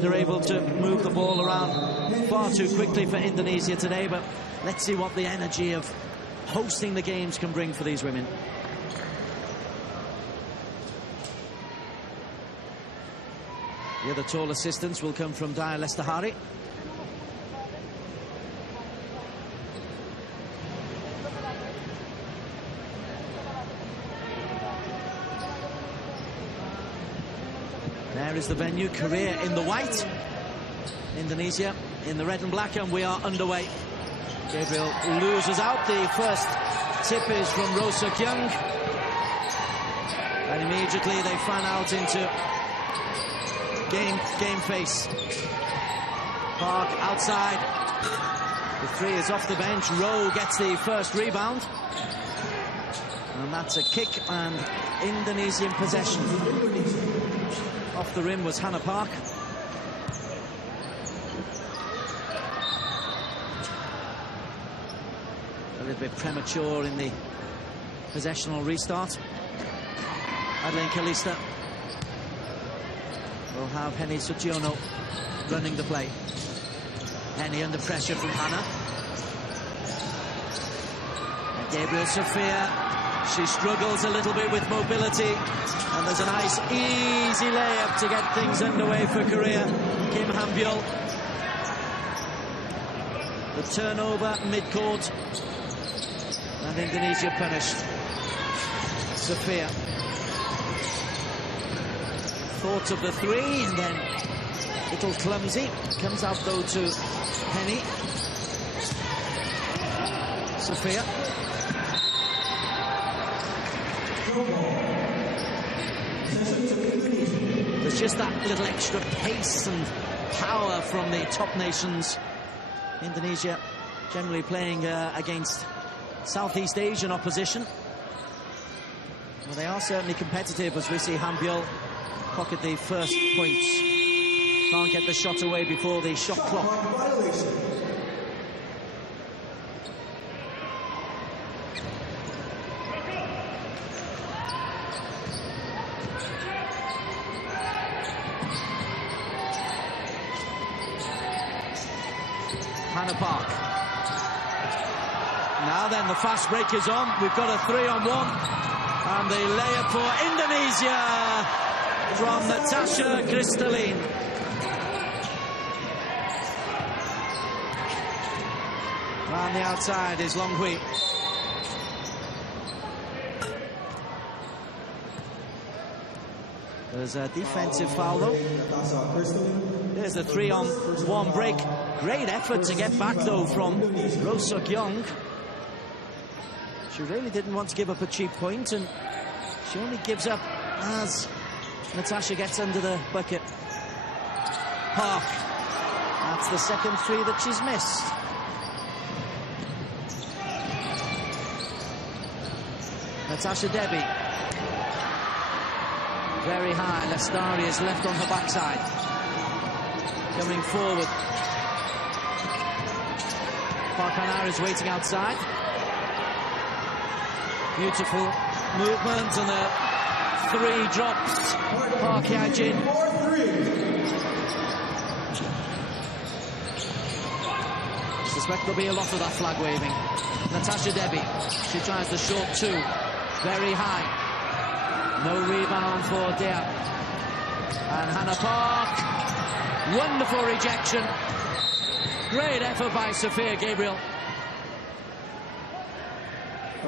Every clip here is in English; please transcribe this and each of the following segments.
side are able to move the ball around far too quickly for Indonesia today, but let's see what the energy of hosting the games can bring for these women. The other tall assistance will come from Daya Lestahari. There is the venue, Korea in the white, Indonesia in the red and black, and we are underway. Gabriel loses out. The first tip is from Roh Suk-young, and immediately they fan out into game face. Park outside. The three is off the bench. Roh gets the first rebound, and that's a kick and Indonesian possession. Off the rim was Hannah Park. A little bit premature in the possessional restart. Adeline Kalista will have Henny Sutiono running the play. Henny under pressure from Hannah. And Gabriel Sophia, she struggles a little bit with mobility, and there's a nice easy layup to get things underway for Korea. Kim Han-byul. The turnover mid-court, and Indonesia punished. Sophia. Thought of the three, and then little clumsy. Comes out though to Henny. Sophia. There's just that little extra pace and power from the top nations. Indonesia generally playing against Southeast Asian opposition. Well, they are certainly competitive, as we see Han-byul pocket the first points. Can't get the shot away before the shot clock. Hannah Park. Now then, the fast break is on. We've got a 3-on-1. And the layup for Indonesia from Natasha Kristalin. Around the outside is Long Hui. There's a defensive foul though. There's the 3-on-1 break. Great effort to get back though from Roh Suk-young. She really didn't want to give up a cheap point, and she only gives up as Natasha gets under the bucket. Park. That's the second three that she's missed. Natasha Debbie. Very high. Lestari is left on her backside. Coming forward. Park Han-byul is waiting outside. Beautiful movement, and the three drops. Park Hye-jin. I suspect there'll be a lot of that flag waving. Natasha Debbie. She tries the short two. Very high. No rebound for Dea. And Hannah Park. Wonderful rejection. Great effort by Sophia Gabriel.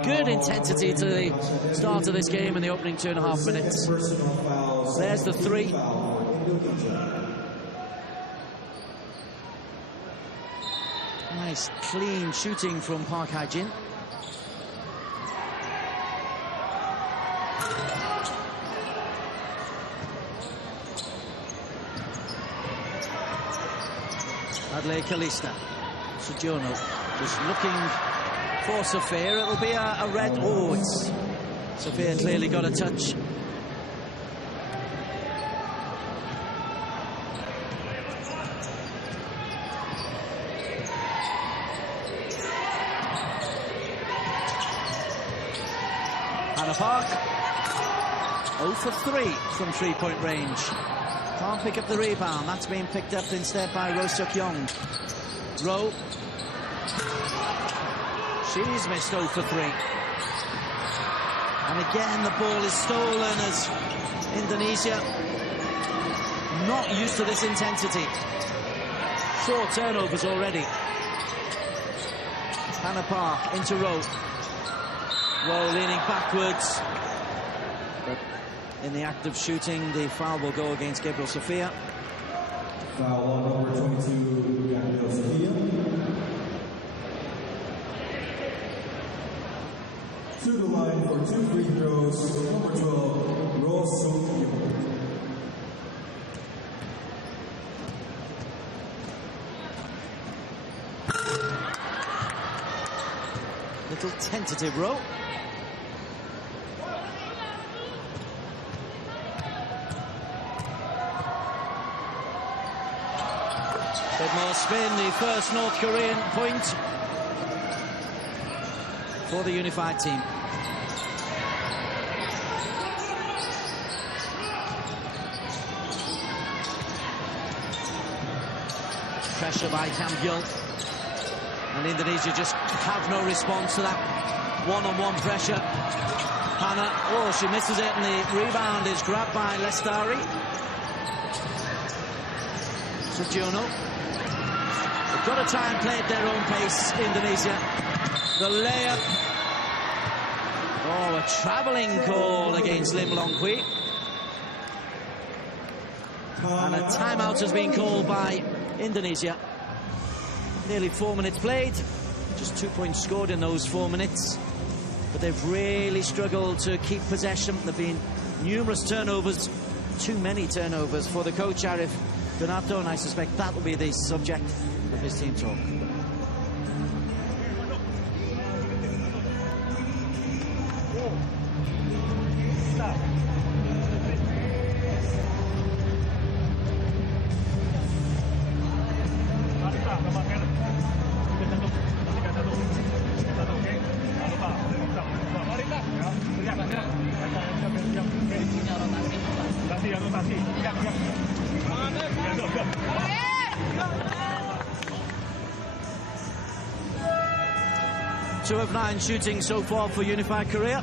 Good intensity to the start of this game in the opening 2.5 minutes. There's the three. Nice clean shooting from Park Hye-jin. Adelaide Kalista. Sujono just looking for Sophia. It'll be a red. Oh, it's Sophia clearly got a touch. Hannah Park 0 for 3 from 3-point range. Can't pick up the rebound. That's being picked up instead by Roh Suk-young. Roh. She's missed 0 for 3. And again, the ball is stolen as Indonesia not used to this intensity. 4 turnovers already. Hannah Park into Roh. Roh leaning backwards. But in the act of shooting, the foul will go against Gabriel Sophia. Foul on number 22, Gabriel Sophia. To the line for 2 free throws, number 12, Roh Suk-young. Little tentative Roh. Bit more spin, the first North Korean point for the unified team. Pressure by Kam Gyul. And Indonesia just have no response to that one-on-one pressure. Hannah, oh, she misses it, and the rebound is grabbed by Lestari. Sugiono. They've got to try and play at their own pace, Indonesia. The layup. Oh, a travelling call against Lim Long-hui. And a timeout has been called by Indonesia. Nearly 4 minutes played, just 2 points scored in those 4 minutes, but they've really struggled to keep possession. There have been numerous turnovers, too many turnovers for the coach Arif Donato, and I suspect that will be the subject of his team talk. Two of 9 shooting so far for Unified Korea.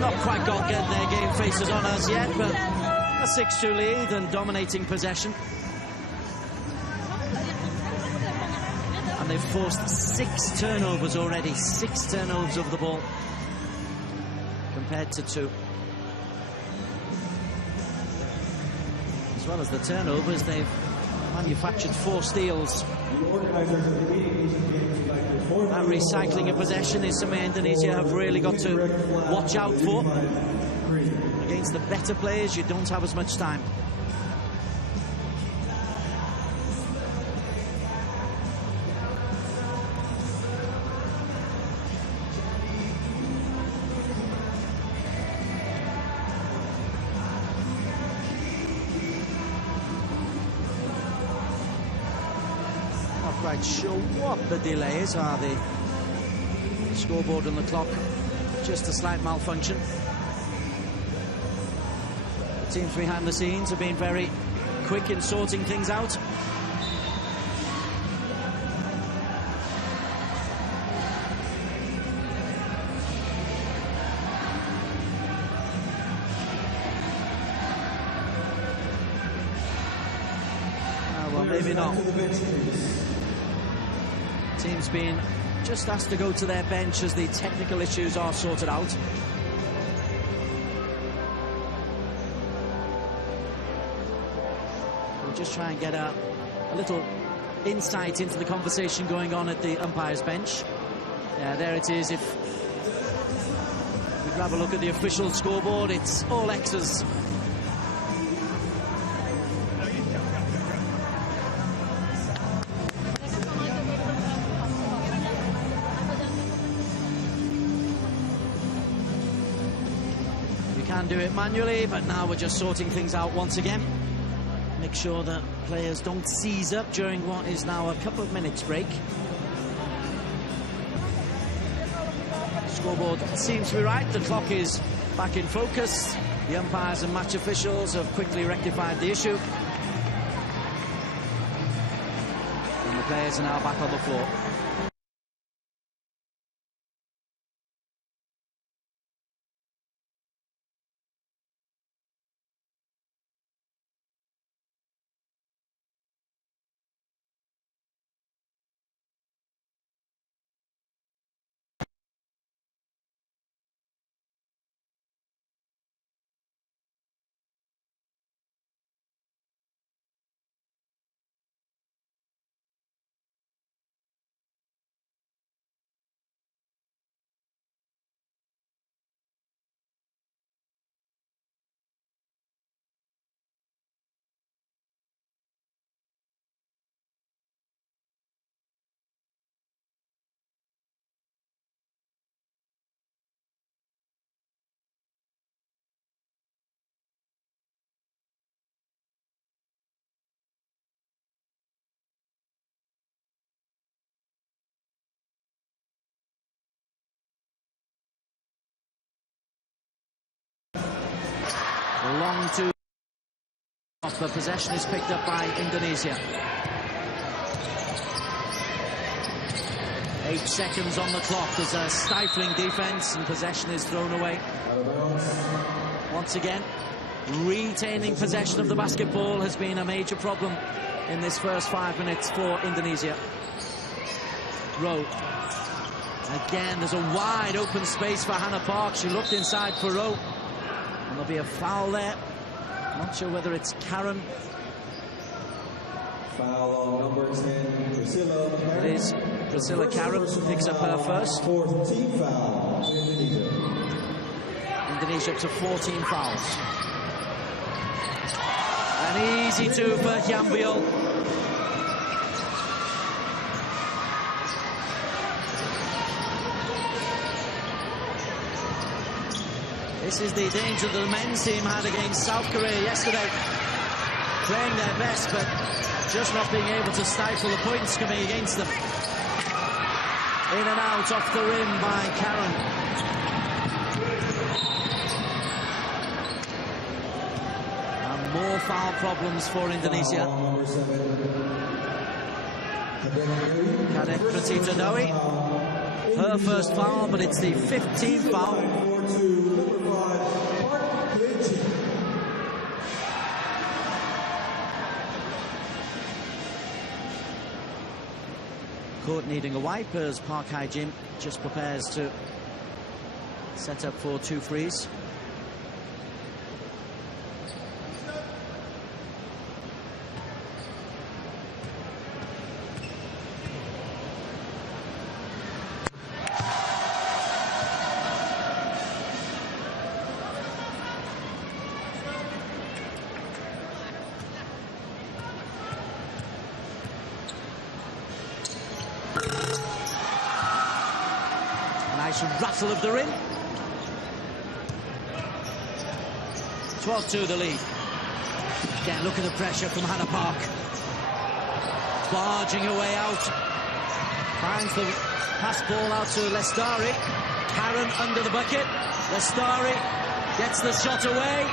Not quite got their game faces on us yet, but a 6-2 lead and dominating possession. And they've forced 6 turnovers already, 6 turnovers of the ball compared to 2. As well as the turnovers, they've manufactured 4 steals. And recycling of possession is something Indonesia have really got to watch out for. Against the better players, you don't have as much time. Quite sure what the delay is. The scoreboard and the clock, just a slight malfunction. The teams behind the scenes have been very quick in sorting things out. Well, maybe not. Team's been just asked to go to their bench as the technical issues are sorted out. We'll just try and get a little insight into the conversation going on at the umpire's bench. Yeah, there it is. If we grab a look at the official scoreboard, it's all X's. Do it manually, but now we're just sorting things out once again. Make sure that players don't seize up during what is now a couple of minutes break. Scoreboard seems to be right. The clock is back in focus. The umpires and match officials have quickly rectified the issue. And the players are now back on the floor. Long to off, the possession is picked up by Indonesia. 8 seconds on the clock. There's a stifling defense and possession is thrown away. Once again, retaining possession of the basketball has been a major problem in this first 5 minutes for Indonesia. Rowe. Again, there's a wide open space for Hannah Park. She looked inside for Rowe. And there'll be a foul there. Not sure whether it's Karen. Foul on number 10, Priscilla. It is Priscilla Karen, picks up her first. 4th team foul to Indonesia. Indonesia up to 14 fouls. An easy two for Hyambiol. This is the danger the men's team had against South Korea yesterday. Playing their best, but just not being able to stifle the points coming against them. In and out off the rim by Karen. And more foul problems for Indonesia. Kadek Pratita Noe. Her first foul, but it's the 15th foul. Court needing a wipe as Park Hae-jin just prepares to set up for 2 frees. Nice rattle of the rim. 12-2 the lead. Again, look at the pressure from Hannah Park. Barging away out. Finds the pass ball out to Lestari. Karen under the bucket. Lestari gets the shot away.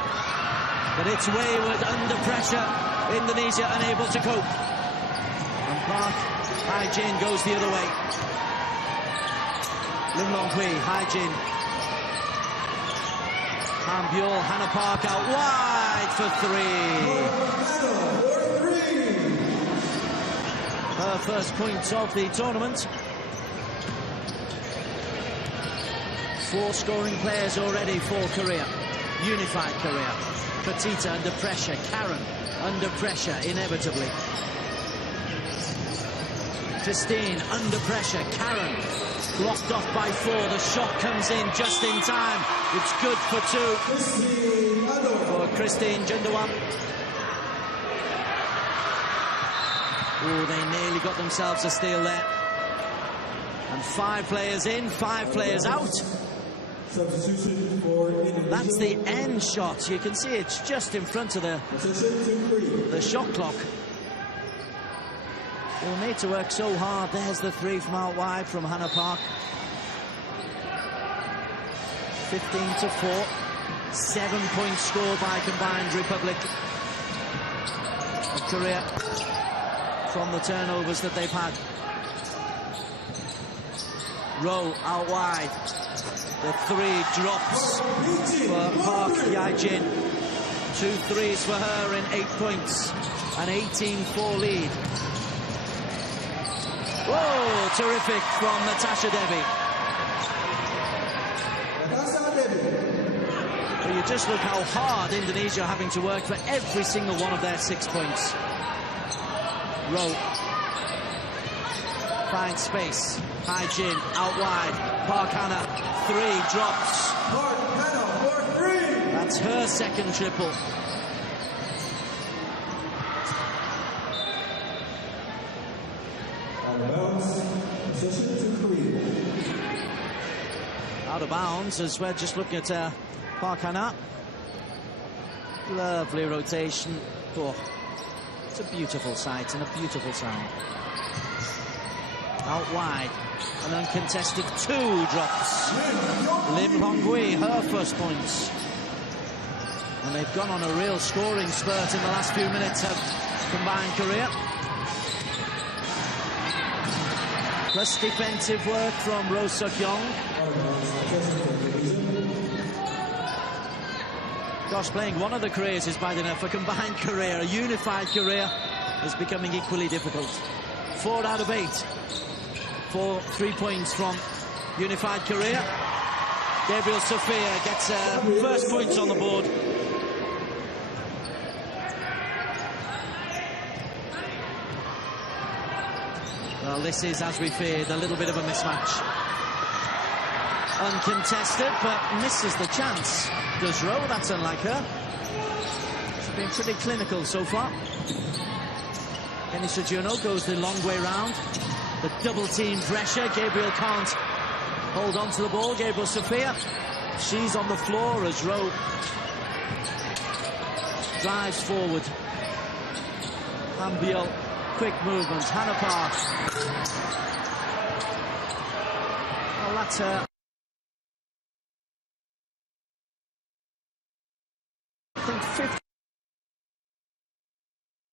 But it's wayward under pressure. Indonesia unable to cope. And Park Hae-jin goes the other way. Lim Long Hui, Hae-jin. Hyambiol, Hannah Park out wide for 3. Her first points of the tournament. 4 scoring players already for Korea. Unified Korea. Pratita under pressure. Karen under pressure, inevitably. Christine under pressure. Karen blocked off by 4. The shot comes in just in time. It's good for 2 for Christine Jundawan. Oh, they nearly got themselves a steal there. And 5 players in, 5 players out. Substitution for Indonesia. That's the end shot. You can see it's just in front of the shot clock. They were made to work so hard. There's the 3 from out wide from Hannah Park. 15-4. 7-point score by combined Republic of Korea from the turnovers that they've had. Row out wide. The three drops for Park Hye-jin. 2 threes for her in 8 points. An 18-4 lead. Whoa, terrific from Natasha Devi. But you just look how hard Indonesia are having to work for every single one of their 6 points. Rowe finds space. Hye-jin out wide. Park Hannah, 3 drops. Park Hannah for 3. That's her second triple. Out of bounds. Possession to Korea. Out of bounds as we're just looking at Park Hannah. Lovely rotation. Oh, it's a beautiful sight and a beautiful sound. Out wide, an uncontested 2 drops. Lim Hong-hui, her first points. And they've gone on a real scoring spurt in the last few minutes of combined Korea. Plus defensive work from Roh Suk-young. Gosh, playing one of the Koreas is bad enough. For combined Korea, a unified Korea is becoming equally difficult. 4 out of 8 for 3 points from unified Korea. Gabriel Sophia gets first points on the board. Well, this is, as we feared, a little bit of a mismatch. Uncontested, but misses the chance. Does Rowe, that's unlike her. She's been pretty clinical so far. Kenny Sujuno goes the long way round. The double team pressure. Gabriel can't hold on to the ball. Gabriel Sophia, she's on the floor as Rowe drives forward. Hambiol, quick movement. Hannah Park. Well, that's her. I think 5th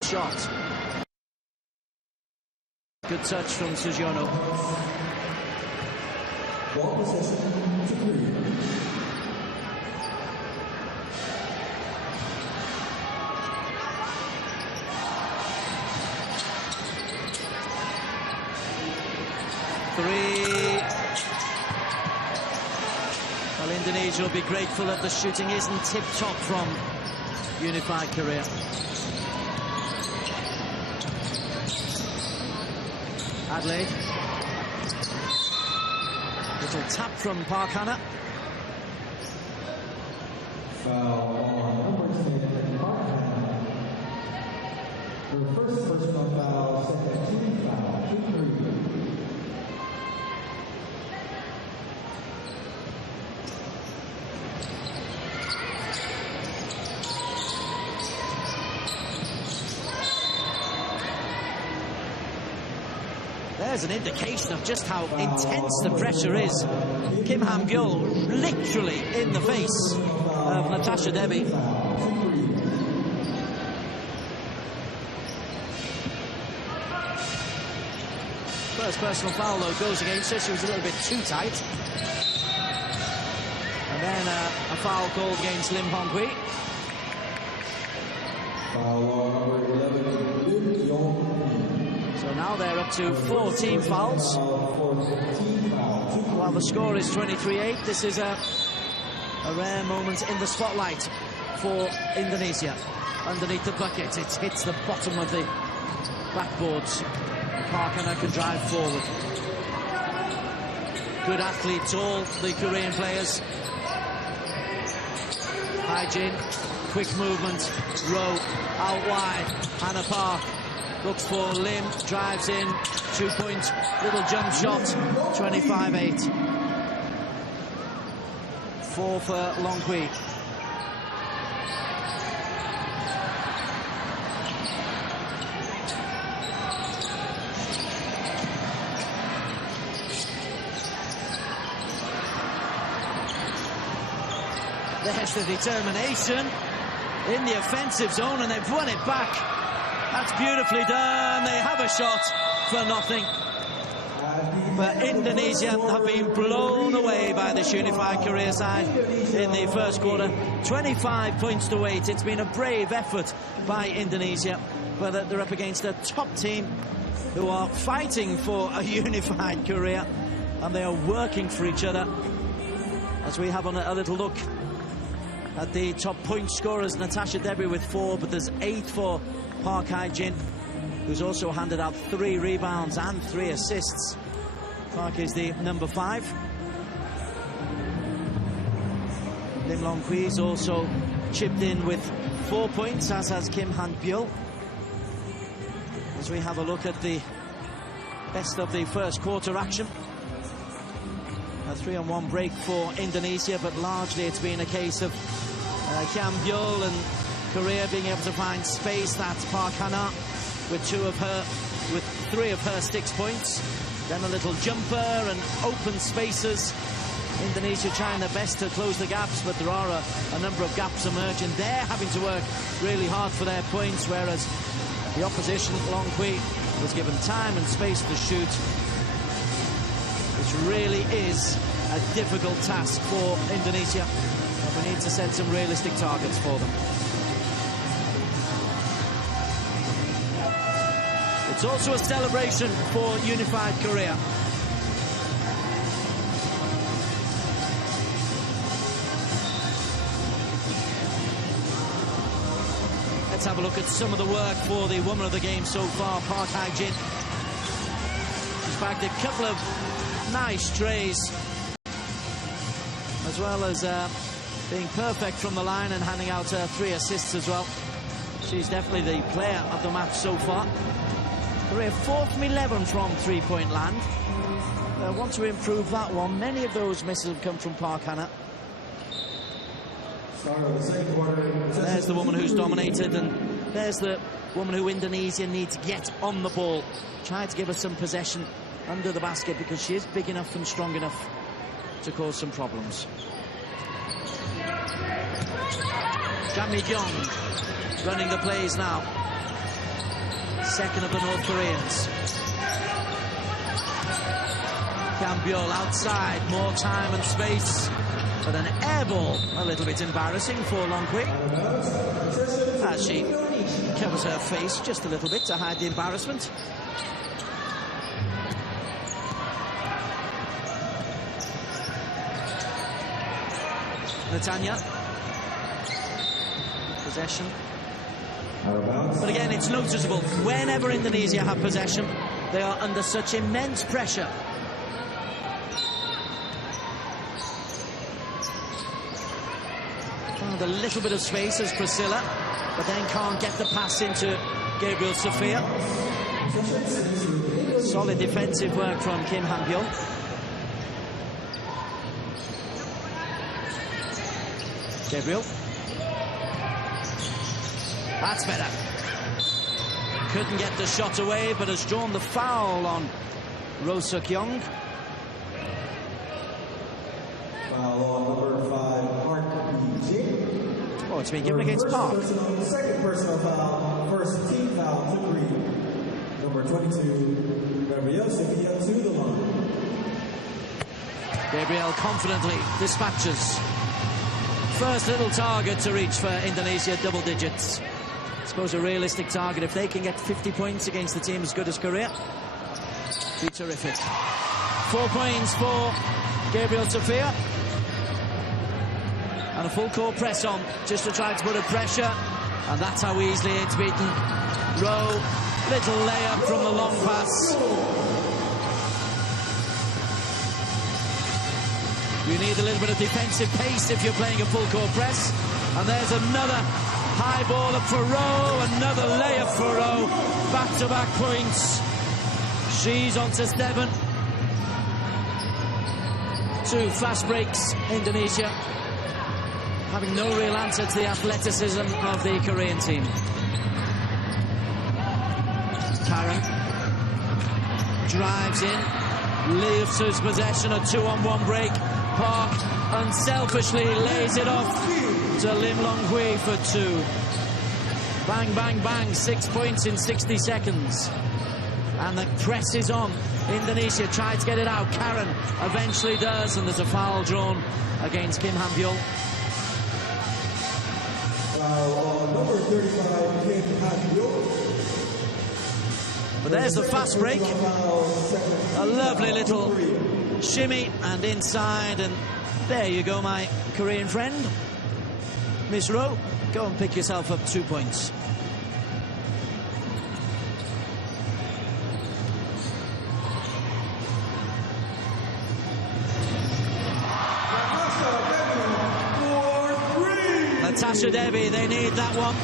shot. Good touch from Sujuno. Ball possession to Korea. Well, Indonesia will be grateful that the shooting isn't tip-top from unified Korea. Adelaide. Little tap from Park Hannah. Foul on number 10, Park Hannah. Her first personal foul, second team foul, to Korea. There's an indication of just how intense the pressure is. Kim Ham-gyul literally in the face of Natasha Devi. First personal foul, though, goes against her. She was a little bit too tight. And then a foul called against Lim Hong-hui. Foul on number 11, Lim Yong. So now they're up to 4 team fouls. While the score is 23-8, this is a rare moment in the spotlight for Indonesia. Underneath the bucket, it hits the bottom of the backboards. Park Hannah can drive forward. Good athletes, all the Korean players. Hye-jin, quick movement. Rowe out wide. Hannah Park looks for Lim, drives in, 2-point little jump shot, 25-8. 4 for Longhui. There's the determination in the offensive zone, and they've won it back. That's beautifully done. They have a shot for nothing. But Indonesia have been blown away by this unified Korea side in the first quarter. 25 points to 8. It's been a brave effort by Indonesia, but they're up against a top team who are fighting for a unified Korea, and they are working for each other. As we have on a little look at the top point scorers, Natasha Debby with 4, but there's 8 for Park Hae-jin, who's also handed out 3 rebounds and 3 assists. Park is the number 5. Lim Long-kwee's also chipped in with 4 points, as has Kim Han-byul. As we have a look at the best of the first quarter action. A 3-on-1 break for Indonesia, but largely it's been a case of Han-byul and Korea being able to find space. That's Park Hana with 3 of her 6 points. Then a little jumper and open spaces. Indonesia trying their best to close the gaps, but there are a number of gaps emerging. They're having to work really hard for their points, whereas the opposition, Long-kwee, was given time and space to shoot. Which really is a difficult task for Indonesia. And we need to set some realistic targets for them. It's also a celebration for unified Korea. Let's have a look at some of the work for the woman of the game so far, Park Hae-jin. She's bagged a couple of nice trays, as well as being perfect from the line and handing out 3 assists as well. She's definitely the player of the match so far. Korea 4th from 11 from three-point land. They want to improve that one. Many of those misses have come from Park Hana. There's the woman who's dominated, and there's the woman who Indonesia need to get on the ball. Try to give her some possession under the basket, because she is big enough and strong enough to cause some problems. Jang Mi-kyung running the plays now. Second of the North Koreans. Han-byul outside, more time and space, but an air ball, a little bit embarrassing for Long-kwee, as she covers her face just a little bit to hide the embarrassment. Netanya. Possession. But again, it's noticeable. Whenever Indonesia have possession, they are under such immense pressure. Found a little bit of space as Priscilla, but then can't get the pass into Gabriel Sophia. Solid defensive work from Kim Han-byul. Gabriel. That's better. Couldn't get the shot away, but has drawn the foul on Roh Suk-young. Foul on number 5, Park Hae-jin. Oh, it's been given against Park. Second personal foul, first team foul to Korea. Number 22, Gabriel Sophia to the line. Gabriel confidently dispatches. First little target to reach for Indonesia, double digits. I suppose a realistic target, if they can get 50 points against a team as good as Korea, be terrific. 4 points for Gabriel Sophia. And a full court press on, just to try to put a pressure. And that's how easily it's beaten. Roh, little layup from the long pass. You need a little bit of defensive pace if you're playing a full court press. And there's another high ball up for Roh, another layup for Roh. Back-to-back points. She's on to 7. 2 fast breaks, Indonesia, having no real answer to the athleticism of the Korean team. Karen drives in, leaves his possession, a 2-on-1 break. Park unselfishly lays it off. to Lim Long Hui for 2. Bang, bang, bang, 6 points in 60 seconds. And the press is on. Indonesia tried to get it out. Karen eventually does, and there's a foul drawn against Kim Han-byul. Number 35, Kim Han-byul. But there's the fast break. A lovely little shimmy and inside, and there you go, my Korean friend. Miss Rowe, go and pick yourself up 2 points. Natasha Devi, they need that one.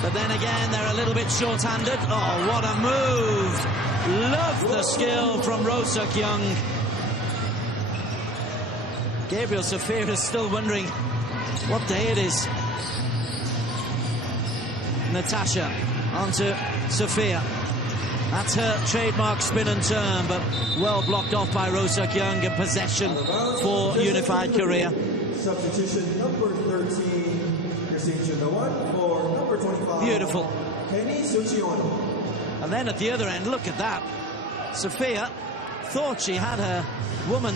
But then again, they're a little bit short-handed. Oh, what a move. Love the skill from Roh Suk-young. Gabriel Safir is still wondering what day it is. Natasha onto Safir. That's her trademark spin and turn, but well blocked off by Roh Suk-young, and possession for Unified Korea. Substitution number 13, Christine Chundawan for number 25. Beautiful. Penny Suchion. And then at the other end, look at that. Safir thought she had her woman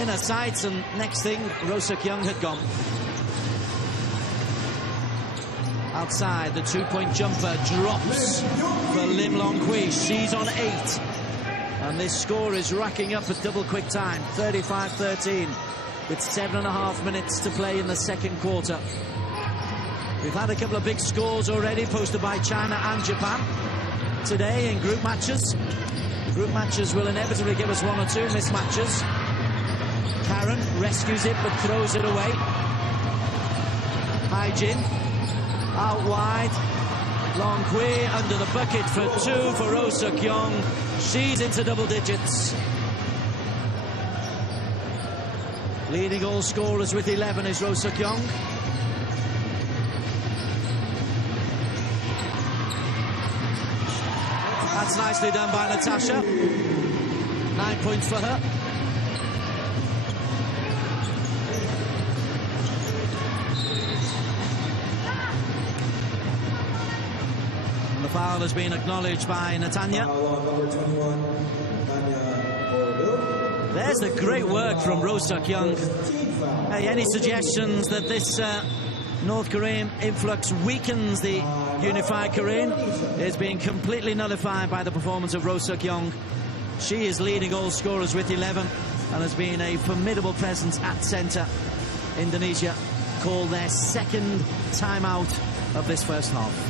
in her sights, and next thing, Roh Suk-young had gone. Outside, the 2-point jumper drops for Lim Long Hui. She's on 8. And this score is racking up at double quick time, 35-13. With 7.5 minutes to play in the second quarter. We've had a couple of big scores already posted by China and Japan today in group matches. The group matches will inevitably give us 1 or 2 mismatches. Karen rescues it but throws it away. Haijin out wide. Long Hui under the bucket for 2 for Roh Suk-young. She's into double digits. Leading all scorers with 11 is Roh Suk-young. That's nicely done by Natasha. 9 points for her. And the foul has been acknowledged by Natanya. Number 21, Natanya. There's the great work from Roh Suk-young. Hey, any suggestions that this North Korean influx weakens the Unified Korean is being completely nullified by the performance of Roh Suk-young. She is leading all scorers with 11 and has been a formidable presence at centre. Indonesia call their second timeout of this first half.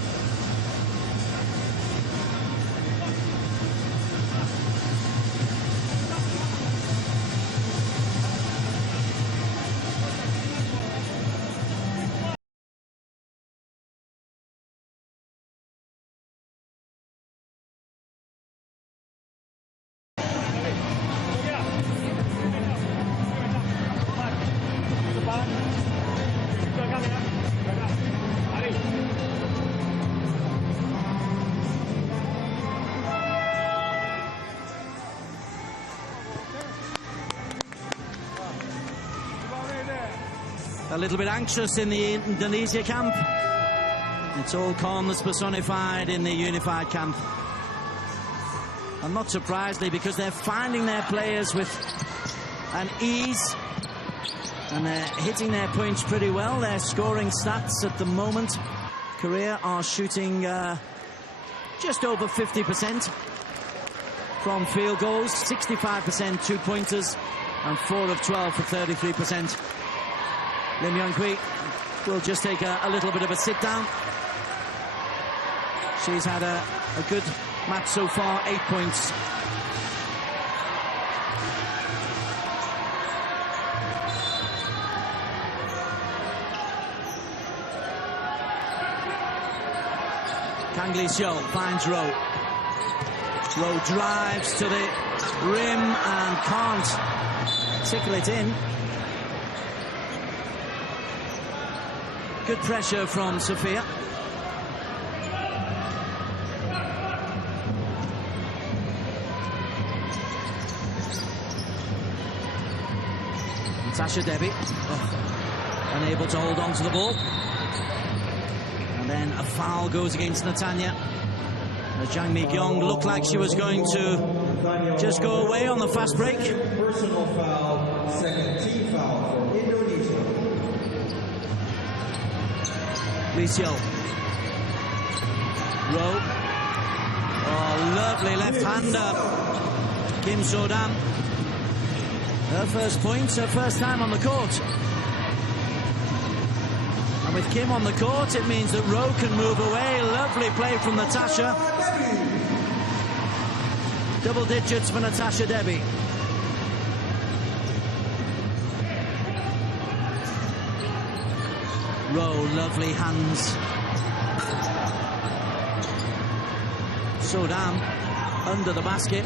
A little bit anxious in the Indonesia camp. It's all calmness personified in the Unified camp. And not surprisingly, because they're finding their players with an ease and they're hitting their points pretty well. Their scoring stats at the moment, Korea are shooting just over 50% from field goals, 65% two-pointers, and 4 of 12 for 33%. Lim Long Hui will just take a little bit of a sit down. She's had a good match so far, 8 points. Kang Lee-seo finds Roh. Roh drives to the rim and can't tickle it in. Good pressure from Safir. Natasha Devi. Oh. unable to hold on to the ball. And then a foul goes against Netanya. Jang Mi-kyung looked like she was going to just go away on the fast break. Personal foul, second team foul for Indonesia. Licio. Rowe. Oh, lovely left-hander. Kim So-dam. Her first points, her first time on the court. And with Kim on the court, it means that Rowe can move away. Lovely play from Natasha. Double digits for Natasha Debbie. Rowe, lovely hands. So-dam under the basket.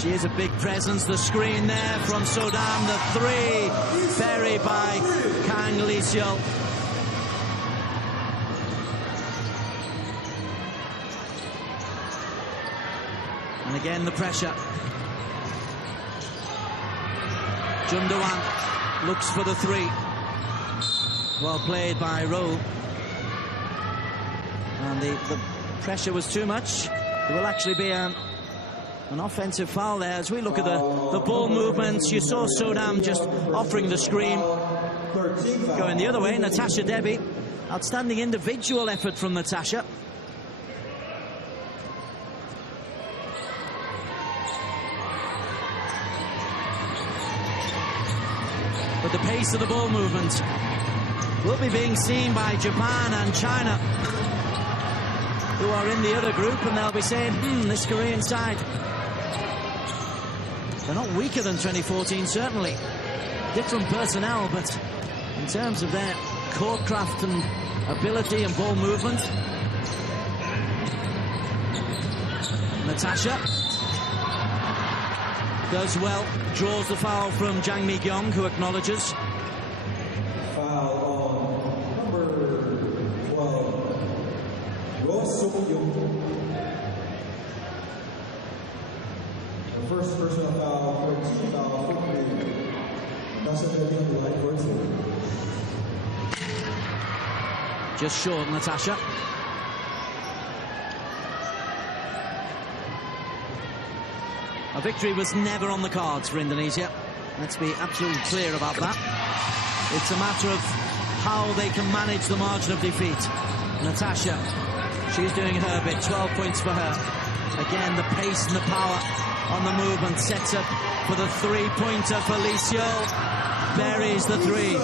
She is a big presence. The screen there from So-dam. The three buried by Kang Licio. And again the pressure. Jun Do-won looks for the three. Well played by Rowe. And the pressure was too much. There will actually be an offensive foul there. As we look at the ball movements, you saw So-dam just offering the screen. Going the other way, Natasha Debbie. Outstanding individual effort from Natasha. But the pace of the ball movement will be being seen by Japan and China, who are in the other group, and they'll be saying, this Korean side, they're not weaker than 2014, certainly. Different personnel, but in terms of their court craft and ability and ball movement. Natasha does well, draws the foul from Jang Mi-kyung, who acknowledges. Foul on number 12, Roh Suk-young. The first personal foul, 14 foul for Korea. Natasha Debbie on the line for two. Just short, Natasha. A victory was never on the cards for Indonesia. Let's be absolutely clear about that. It's a matter of how they can manage the margin of defeat. Natasha, she's doing her bit. 12 points for her. Again, the pace and the power on the movement sets up for the three-pointer for Licio. Buries the three.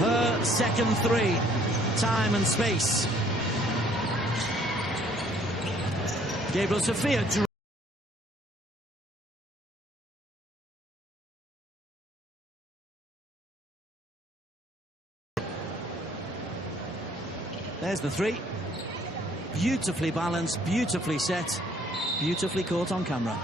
Her second three. Time and space. Gabriel Sophia. There's the three. Beautifully balanced, beautifully set, beautifully caught on camera.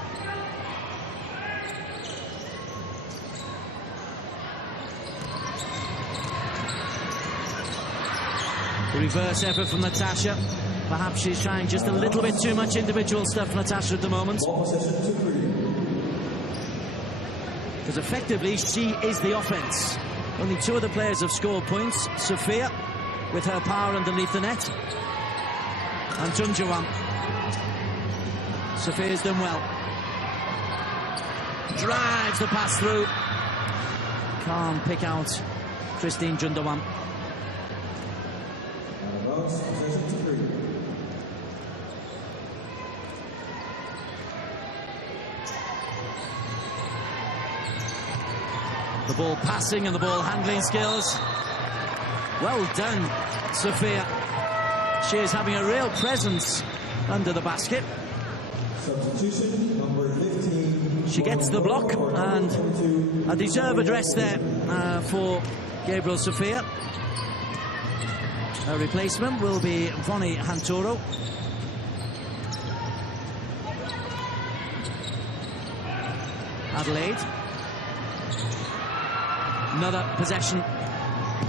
The reverse effort from Natasha. Perhaps she's trying just a little bit too much individual stuff, Natasha, at the moment. Because effectively, she is the offense. Only two other players have scored points. Sophia, with her power underneath the net, and Jun Do-won. Sophia's done well. Drives the pass through. Can't pick out Christine Jun Do-won. The ball passing and the ball handling skills. Well done, Sophia. She is having a real presence under the basket. Substitution, number 15. She gets the block, and a deserved address there for Gabriel Sophia. Her replacement will be Vonnie Hantoro. Adelaide. Another possession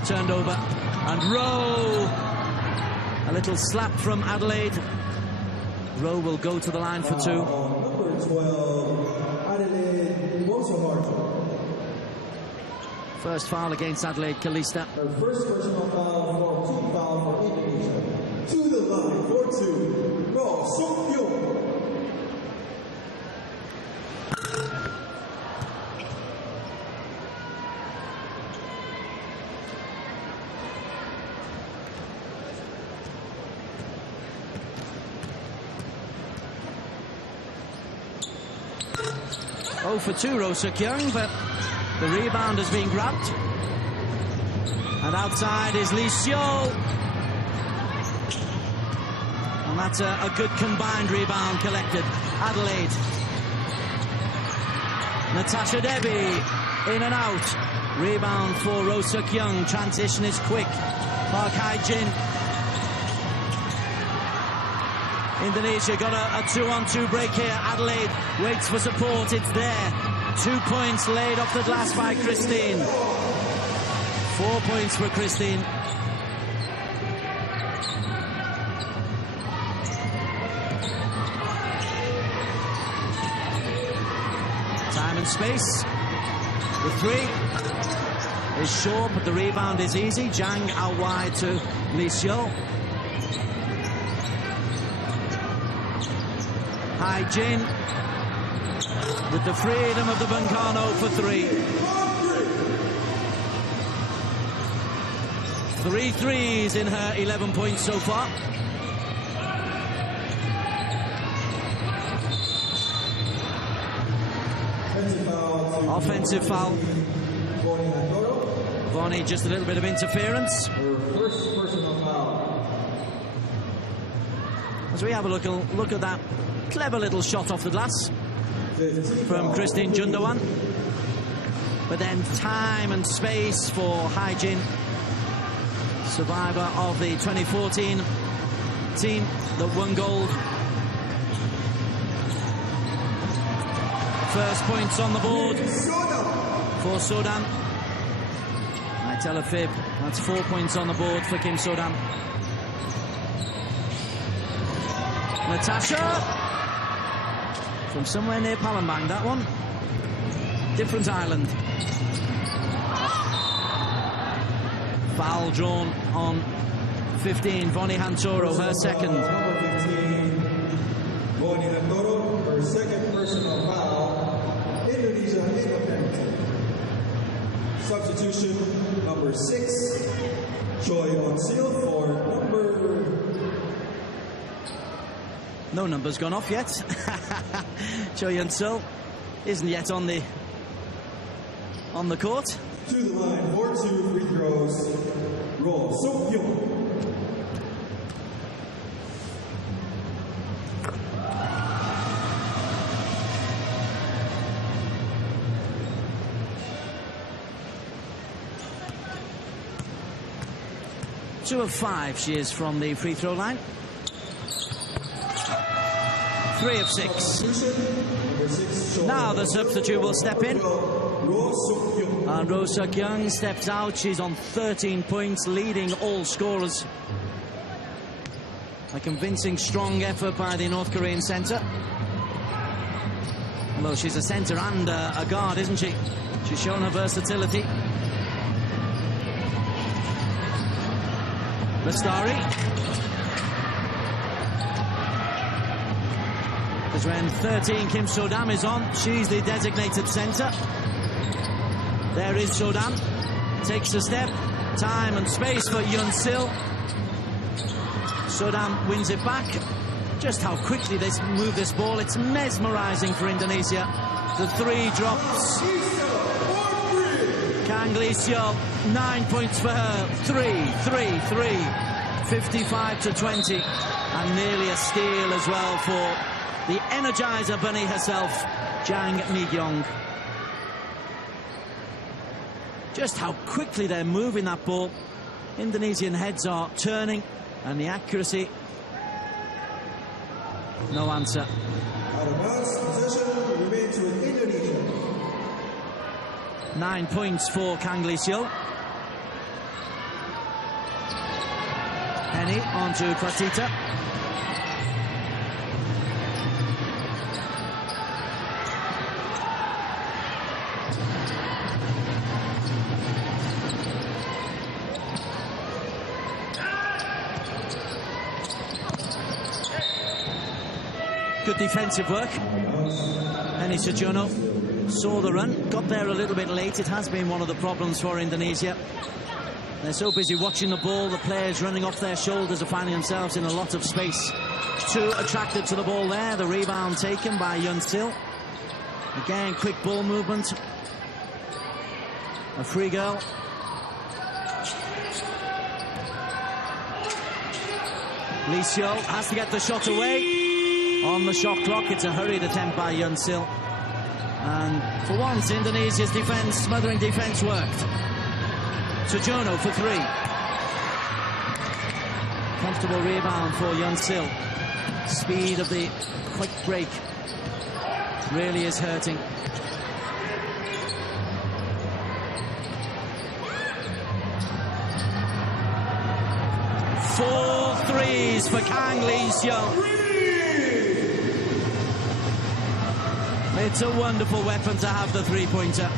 turned over, and Rowe, a little slap from Adelaide. Rowe will go to the line for two. Number 12, Adelaide. First foul against Adelaide Kalista. Her first personal foul for team foul for Indonesia. To the line for 2, Roh Suk-young. Oh for 2, Roh Suk-young, but the rebound has been grabbed. And outside is Lee Seo. And that's a good combined rebound collected. Adelaide. Natasha Debbie in and out. Rebound for Roh Suk-young. Transition is quick. Park Hae-jin. Indonesia got a 2-on-2 break here. Adelaide waits for support. It's there. 2 points laid off the glass by Christine. 4 points for Christine. Time and space. The 3 is short, but the rebound is easy. Jang out wide to Lee Seo. Hae-jin with the freedom of the Bunkano for 3. 3 threes in her 11 points so far. Offensive foul. Bonnie, just a little bit of interference. Her first personal foul. As we have a look at that clever little shot off the glass from Christine Jundawan. But then time and space for Hae-jin, survivor of the 2014 team that won gold. First points on the board for Sodan. I tell a fib. That's 4 points on the board for Kim Sodan. Natasha from somewhere near Palembang, that one. Different island. Foul drawn on 15, Bonnie Hantoro, her second. Number 15, Bonnie Hantoro, her second personal foul. Indonesia in the penalty. Substitution number 6, Choi On-sil for number... No number's gone off yet. Choi On-sil isn't yet on the court. To the line for 2 free throws, Roh Suk-young. Two of 5 she is from the free throw line. 3 of 6. Now the substitute will step in. And Roh Suk-young steps out. She's on 13 points, leading all scorers. A convincing, strong effort by the North Korean centre. Although she's a centre and a guard, isn't she? She's shown her versatility. Lestari. Because when 13 Kim So-dam is on, she's the designated centre. There is So-dam. Takes a step. Time and space for Yun-sil. So-dam wins it back. Just how quickly they move this ball. It's mesmerising for Indonesia. The 3 drops. Kang Lee-seo, 9 points for her. 3. 55-20. And nearly a steal as well for the Energizer Bunny herself, Jang Mi-kyung. Just how quickly they're moving that ball. Indonesian heads are turning, and the accuracy, no answer. Out of bounds, possession remains with Indonesia. 9 points for Kang Lee-seo. Henny onto Pratita. Good defensive work. Eni Sujono saw the run, got there a little bit late. It has been one of the problems for Indonesia. They're so busy watching the ball, the players running off their shoulders are finding themselves in a lot of space. Too attracted to the ball there. The rebound taken by Yun Sil. Again, quick ball movement. A free girl. Lee Seol has to get the shot away. On the shot clock, it's a hurried attempt by Yun Sil. And for once, Indonesia's defense, smothering defense, worked. Sujono for three. Comfortable rebound for Yun Sil. Speed of the quick break really is hurting. Four threes for Kang Lee Seol. It's a wonderful weapon to have, the three-pointer.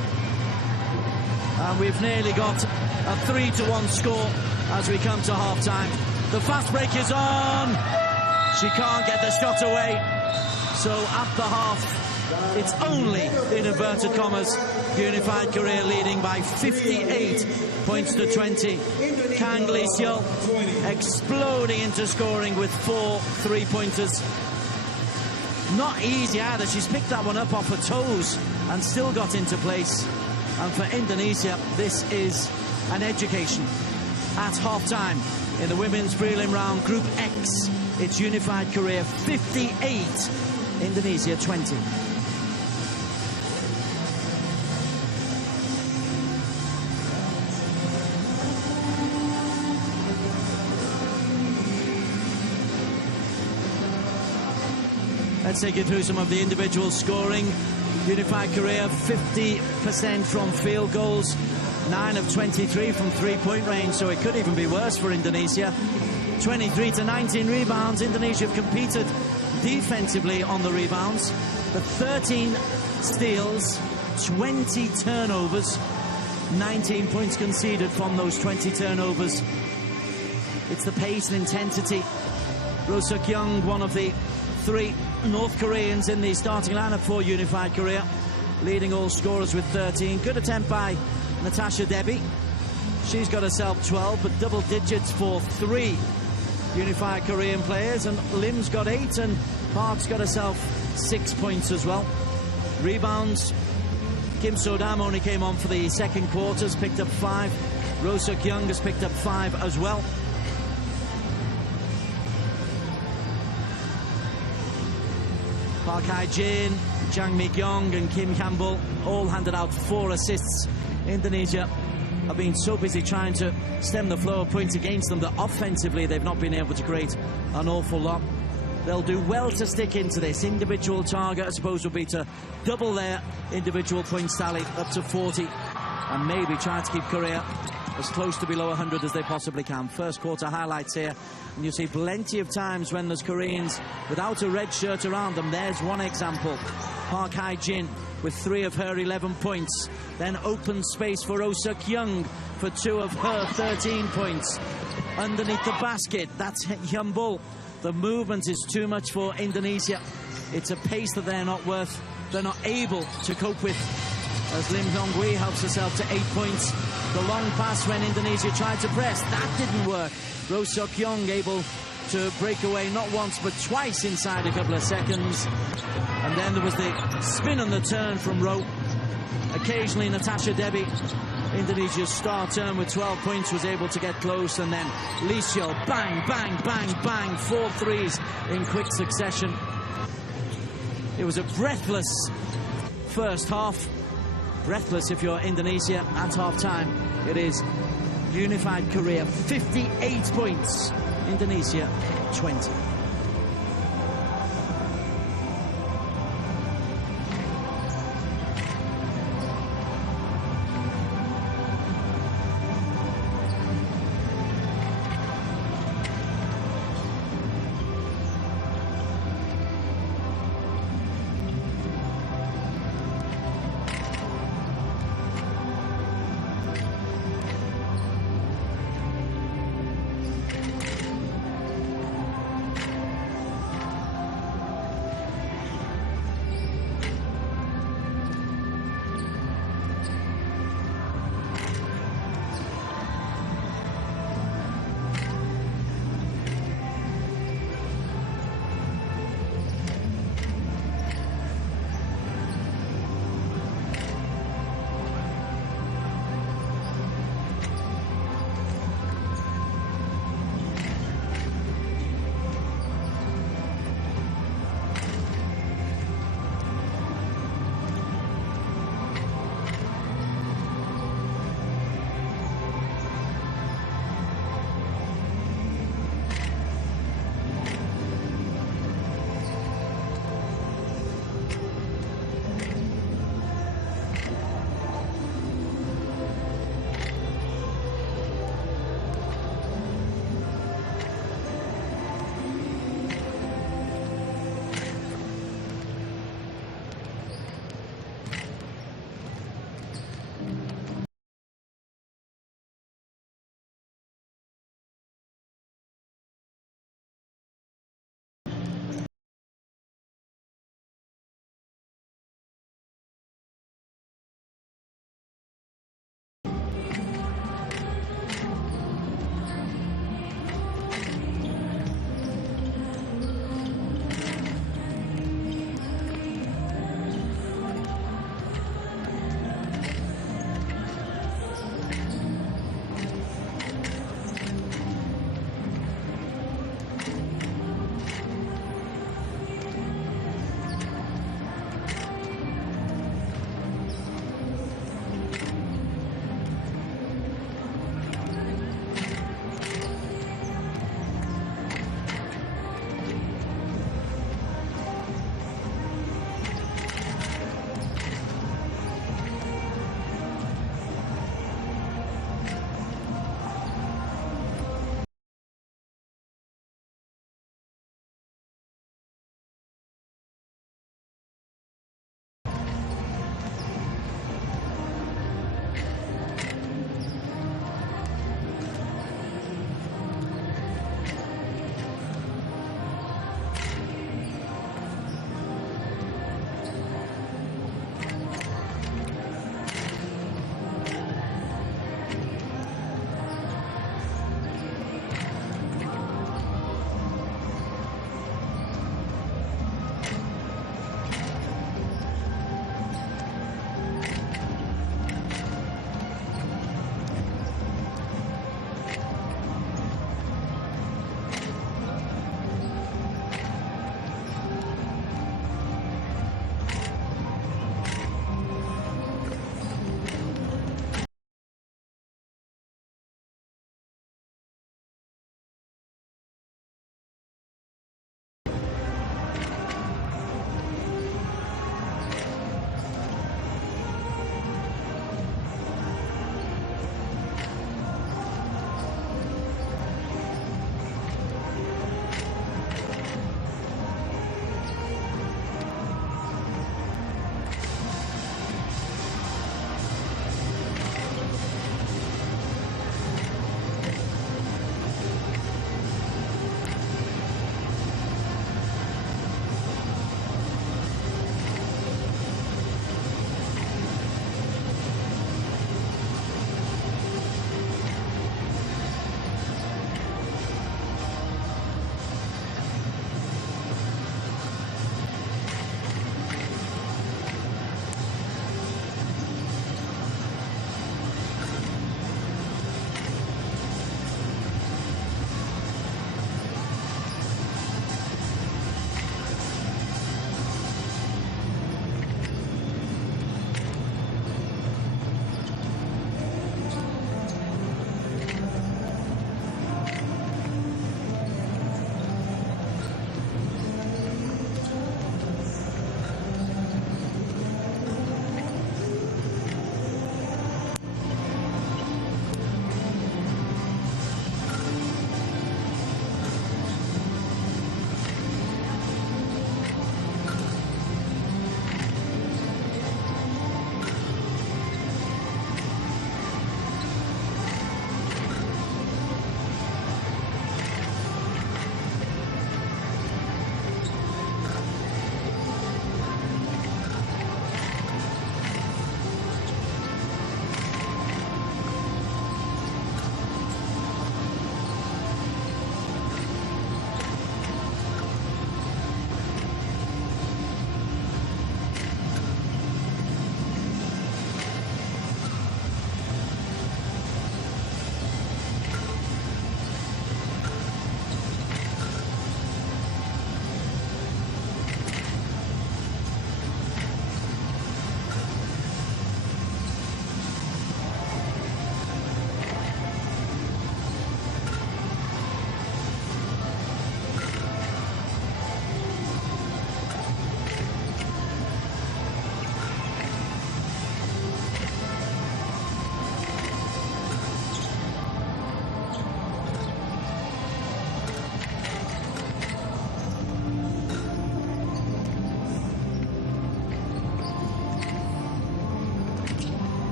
And we've nearly got a 3-1 score as we come to half-time. The fast break is on. She can't get the shot away. So at the half, it's only, in inverted commas, Unified Korea leading by 58 points to 20. Kang Lee Seol exploding into scoring with 4 three-pointers. Not easy either. She's picked that one up off her toes and still got into place. And for Indonesia, this is an education. At half-time in the women's prelim round, Group X, it's Unified Korea 58, Indonesia 20. Let's take you through some of the individual scoring. Unified Korea 50% from field goals, 9 of 23 from three-point range, so it could even be worse for Indonesia. 23 to 19 rebounds. Indonesia have competed defensively on the rebounds, but 13 steals, 20 turnovers, 19 points conceded from those 20 turnovers. It's the pace and intensity. Roh Suk-young, one of the 3 North Koreans in the starting lineup for Unified Korea, leading all scorers with 13. Good attempt by Natasha Debbie. She's got herself 12, but double digits for 3 Unified Korean players. And Lim's got 8, and Park's got herself 6 points as well. Rebounds, Kim So-dam only came on for the second quarters, picked up 5. Roh Suk-young has picked up 5 as well. Park Hae-jin, Jang Mi-kyung and Kim Campbell all handed out 4 assists. Indonesia have been so busy trying to stem the flow of points against them that offensively they've not been able to create an awful lot. They'll do well to stick into this. Individual target, I suppose, will be to double their individual points tally up to 40 and maybe try to keep Korea as close to below 100 as they possibly can. First quarter highlights here, and you see plenty of times when there's Koreans without a red shirt around them. There's one example. Park Hae-jin with 3 of her 11 points. Then open space for Roh Suk-young for 2 of her 13 points. Underneath the basket, that's Hyun-bul. The movement is too much for Indonesia. It's a pace that they're not able to cope with. As Lim Hyung-hui helps herself to 8 points. The long pass when Indonesia tried to press, that didn't work. Roh Suk-young able to break away not once but twice inside a couple of seconds. And then there was the spin and the turn from Roh. Occasionally Natasha Debbie, Indonesia's star turn with 12 points, was able to get close. And then Lee Seol, bang, bang, bang, bang, 4 threes in quick succession. It was a breathless first half. Breathless if you're Indonesia at half-time. It is Unified Korea 58 points, Indonesia 20.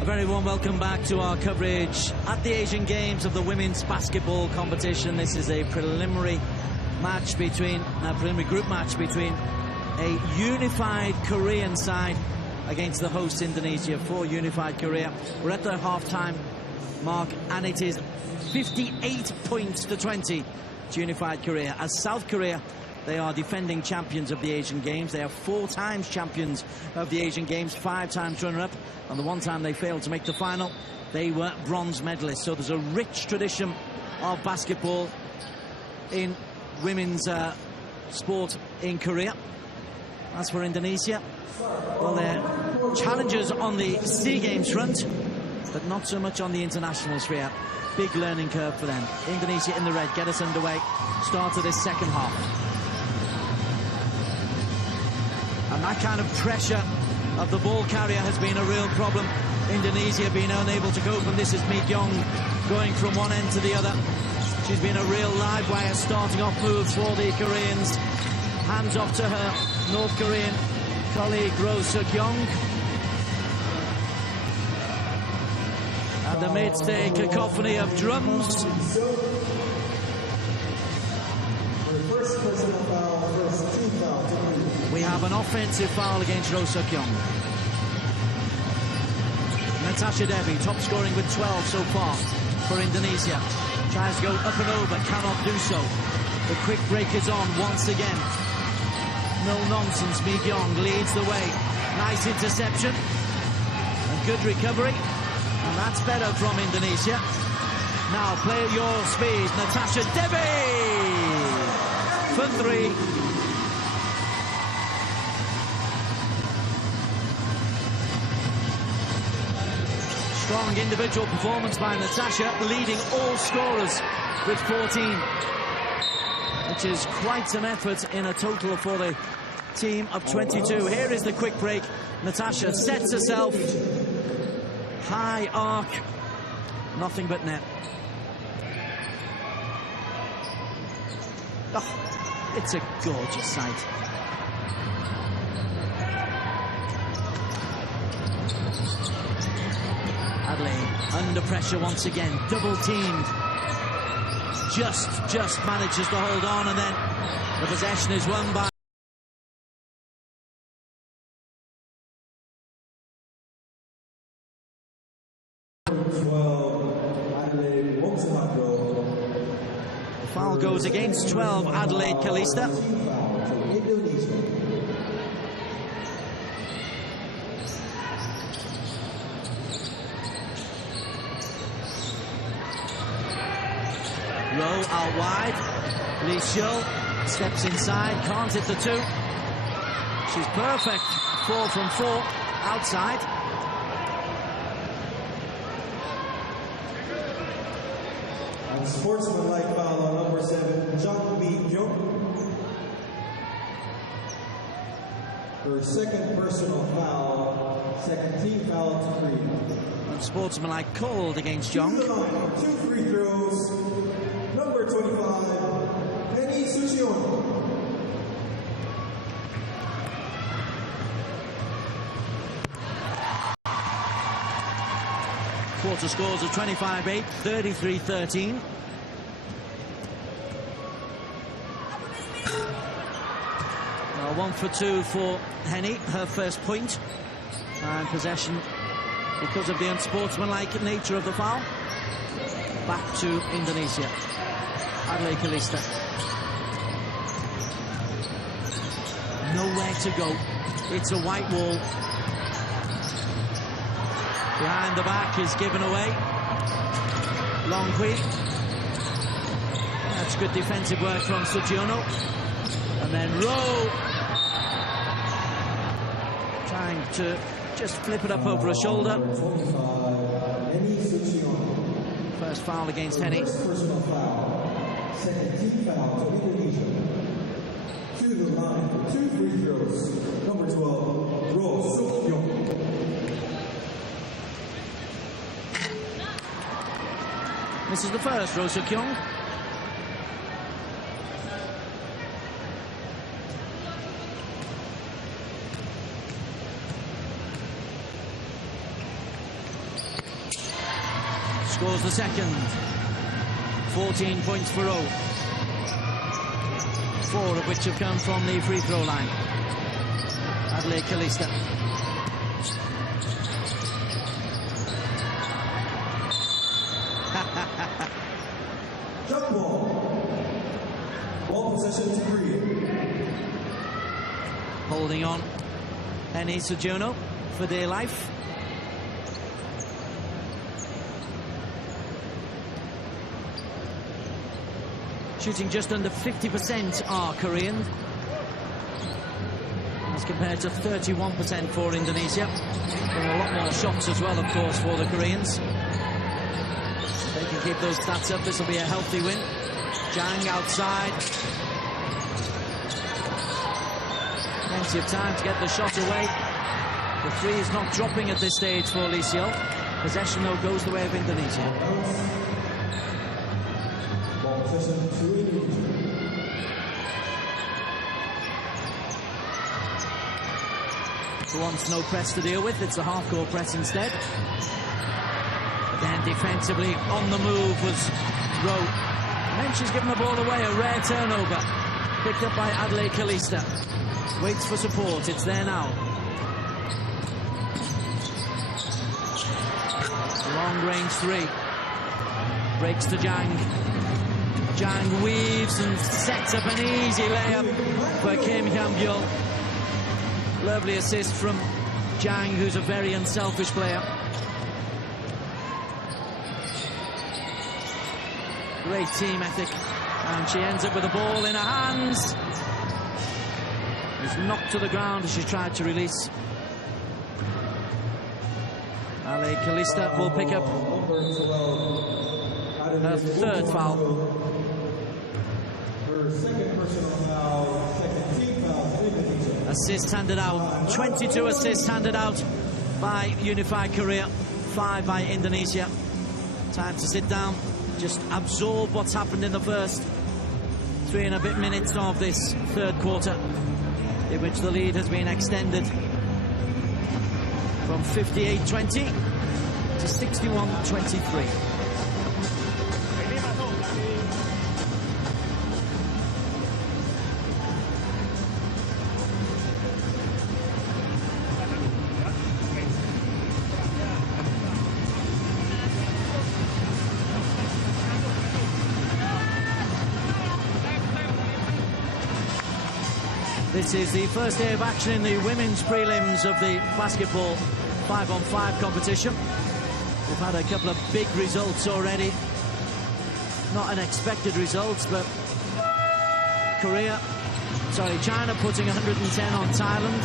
A very warm welcome back to our coverage at the Asian Games of the women's basketball competition. This is a preliminary group match between a unified Korean side against the host Indonesia for unified Korea. We're at the half-time mark, and it is 58 points to 20 to unified Korea. As South Korea, they are defending champions of the Asian Games. They are 4 times champions of the Asian Games, 5 times runner-up, and the one time they failed to make the final, they were bronze medalists. So there's a rich tradition of basketball in women's sport in Korea. As for Indonesia, well, they're challengers on the SEA Games front, but not so much on the international sphere. Big learning curve for them. Indonesia in the red, get us underway. Start of this second half. And that kind of pressure of the ball carrier has been a real problem. Indonesia being unable to cope, and this is Mi Kyung going from one end to the other. She's been a real live wire starting off moves for the Koreans. Hands off to her North Korean colleague Roh Suk-young. And amidst a cacophony of drums, we have an offensive foul against Roh Suk-young. Natasha Devi, top scoring with 12 so far for Indonesia. Tries to go up and over, cannot do so. The quick break is on once again. No nonsense, Mi Kyung leads the way. Nice interception. And good recovery. And that's better from Indonesia. Now play at your speed. Natasha Devi for 3. Strong individual performance by Natasha, leading all scorers with 14, which is quite some effort in a total for the team of 22. Here is the quick break. Natasha sets herself. High arc. Nothing but net. Oh, it's a gorgeous sight. Adelaide under pressure once again, double teamed. Just manages to hold on, and then the possession is won by the foul goes against 12 Adelaide Kalista. Roh out wide. Lee Shull steps inside, can't hit the 2. She's perfect. 4 from 4 outside. And sportsmanlike foul on number 7, Jung Mi Kyung. Her second personal foul, second team foul to 3. Unsportsmanlike called against Jung. 2 free throws. Number 25, Penny Sucheon. Quarter scores of 25-8, 33-13. Well, 1 for 2 for Henny, her first point. And possession, because of the unsportsmanlike nature of the foul, back to Indonesia. Adelaide Kalista. Nowhere to go. It's a white wall. Behind the back is given away. Longhui. That's good defensive work from Sugiono. And then Roh trying to just flip it up over her shoulder. First foul against Henny. Second team foul to Indonesia. To the line for 2 free throws. Number 12, Roh Suk-young. This is the first, Roh Suk-young. Scores the second. 14 points for Rowe. 4 of which have come from the free throw line. Adelaide Kalista. Jump ball. Ball possession to Korea. Holding on. Henny Sojourner for dear life. Shooting just under 50% are Korean, as compared to 31% for Indonesia. There are a lot more shots as well, of course, for the Koreans. If they can keep those stats up, this will be a healthy win. Jang outside. Plenty of time to get the shot away. The three is not dropping at this stage for Lee Seol. Possession, though, goes the way of Indonesia. Ball possession to Indonesia. For once, no press to deal with. It's a half-court press instead. But then defensively, on the move was Rowe. And then she's given the ball away. A rare turnover. Picked up by Adelaide Kalista. Waits for support. It's there now. Long-range three. Breaks to Jang. Jang weaves and sets up an easy layup for Kim Hyun-byul. Lovely assist from Jang, who's a very unselfish player. Great team ethic. And she ends up with the ball in her hands. It's knocked to the ground as she tried to release. Ale Kalista will pick up her third foul. Her second personal foul, second team foul. Assists handed out. 22 assists handed out by Unified Korea. 5 by Indonesia. Time to sit down. Just absorb what's happened in the first 3 and a bit minutes of this third quarter, in which the lead has been extended from 58-20 to 61-23. This is the first day of action in the women's prelims of the basketball 5-on-5 competition. We've had a couple of big results already. Not unexpected results, but China putting 110 on Thailand.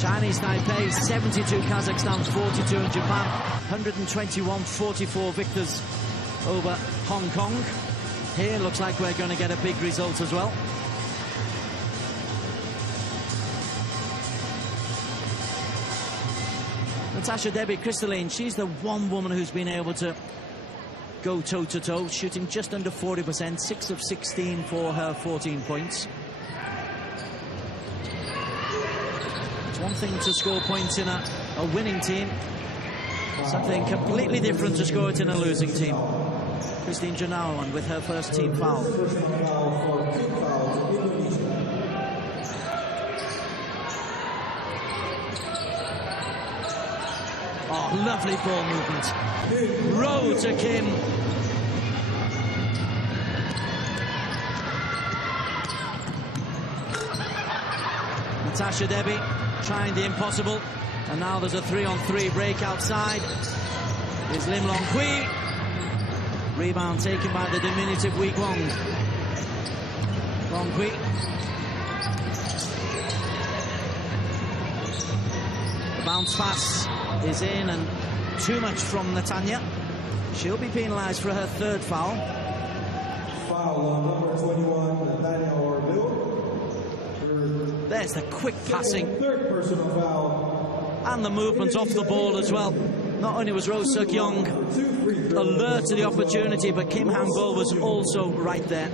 Chinese Taipei 72, Kazakhstan 42, and Japan 121-44 victors over Hong Kong. Here looks like we're going to get a big result as well. Natasha Debbie Crystalline, she's the one woman who's been able to go toe-to-toe, shooting just under 40%, 6 of 16 for her 14 points. It's one thing to score points in a winning team, something completely different to score it in a losing team. Christine Janawan with her first team foul. Oh, lovely ball movement. Rowe to Kim. Natasha Debbie trying the impossible. And now there's a 3-on-3 break outside. Is Lim Long Hui. Rebound taken by the diminutive Wee Kwong. Long Hui. The bounce pass is in, and too much from Netanya. She'll be penalised for her third foul. Foul on number 21, Netanya Orville. There's the quick passing. Third personal foul. And the movement off the ball as well. Not only was Roh Suk-young alert to the opportunity, but Kim Hyun-byul was also right there.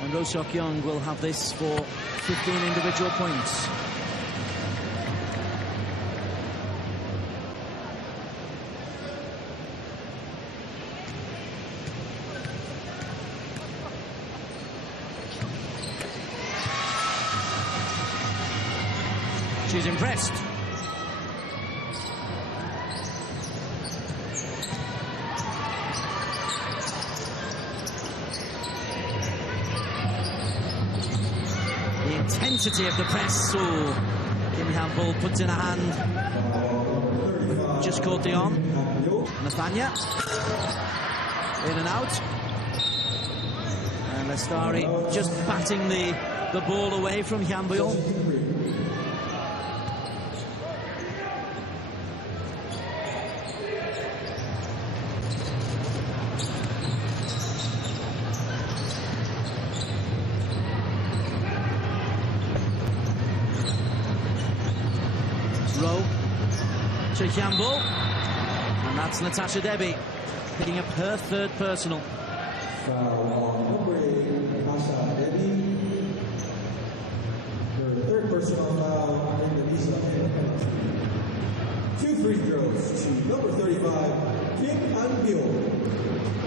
And Roh Suk-young will have this for 15 individual points. She's impressed. The intensity of the press. Ooh. Kim Hyun-bul puts in a hand. Just caught the arm. Nathania. In and out. And Lestari just batting the ball away from Hyun-bul. Row to Hyun-bul, and that's Natasha Debbie picking up her third personal. Foul number 8, Natasha Debbie. Her third personal foul, Indonesia. 2 free throws to number 35, Kim Hyun-bul.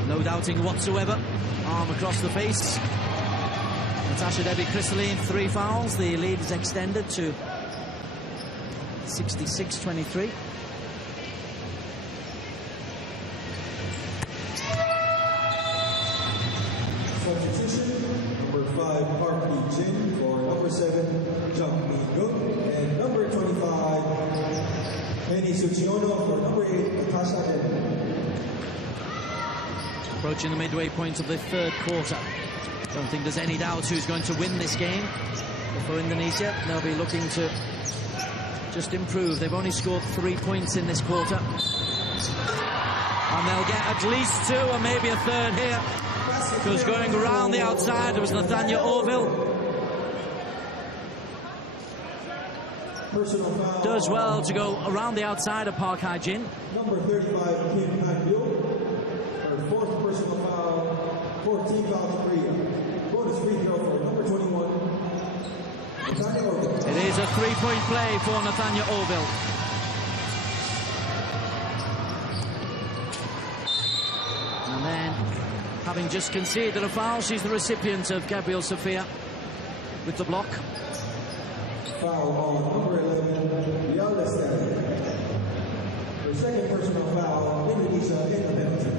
No doubting whatsoever. Arm across the face. Natasha Debbie Crystalline, 3 fouls. The lead is extended to 66-23. Substitution, number 5, Park Hee-jin for number 7, Jung Mi-gook, and number 25, Penny Suchiono for number 8, Natasha Debbie. Approaching the midway point of the third quarter. Don't think there's any doubt who's going to win this game. For Indonesia, they'll be looking to just improve. They've only scored 3 points in this quarter. And they'll get at least 2 or maybe a third here. Because going around the outside, there was Nathania Orville. Does well to go around the outside of Park Hee-jin. Number 35, Kim Hyun-bul. Her 4th personal foul, 14 fouls free. Bonus free throw for number 21, Nathania Orville. It is a 3-point play for Nathania Orville. And then, having just conceded a foul, she's the recipient of Gabriel Sophia with the block. Foul on number 11, Lestari. Her 2nd personal foul, Indonesia in the penalty.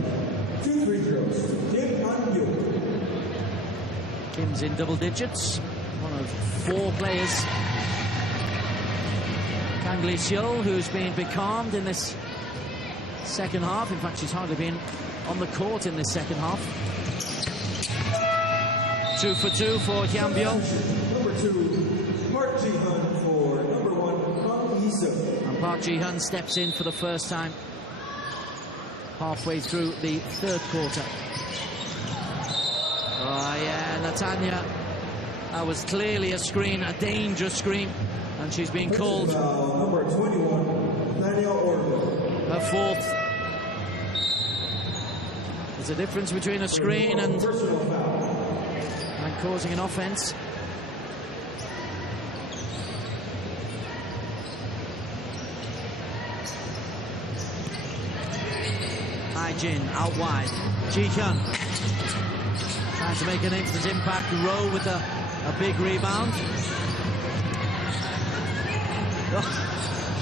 2 free throws to Kim Hyun-bul. Kim's in double digits. One of 4 players. Kang Lee-seol, who's been becalmed in this second half. In fact, she's hardly been on the court in this second half. 2 for 2 for Hyun-bul. Number 2, Park Ji-hyun for number 1, Kang Lee-seol. And Park Ji-hyun steps in for the first time halfway through the third quarter. Oh yeah, Nathania. That was clearly a screen, a dangerous screen, and she's been called. Number 21, Nathania Orville. Her 4th. There's a difference between a screen and causing an offense. Hee-jin out wide. Ji-hyun trying to make an instant impact. Rowe with a big rebound. Oh,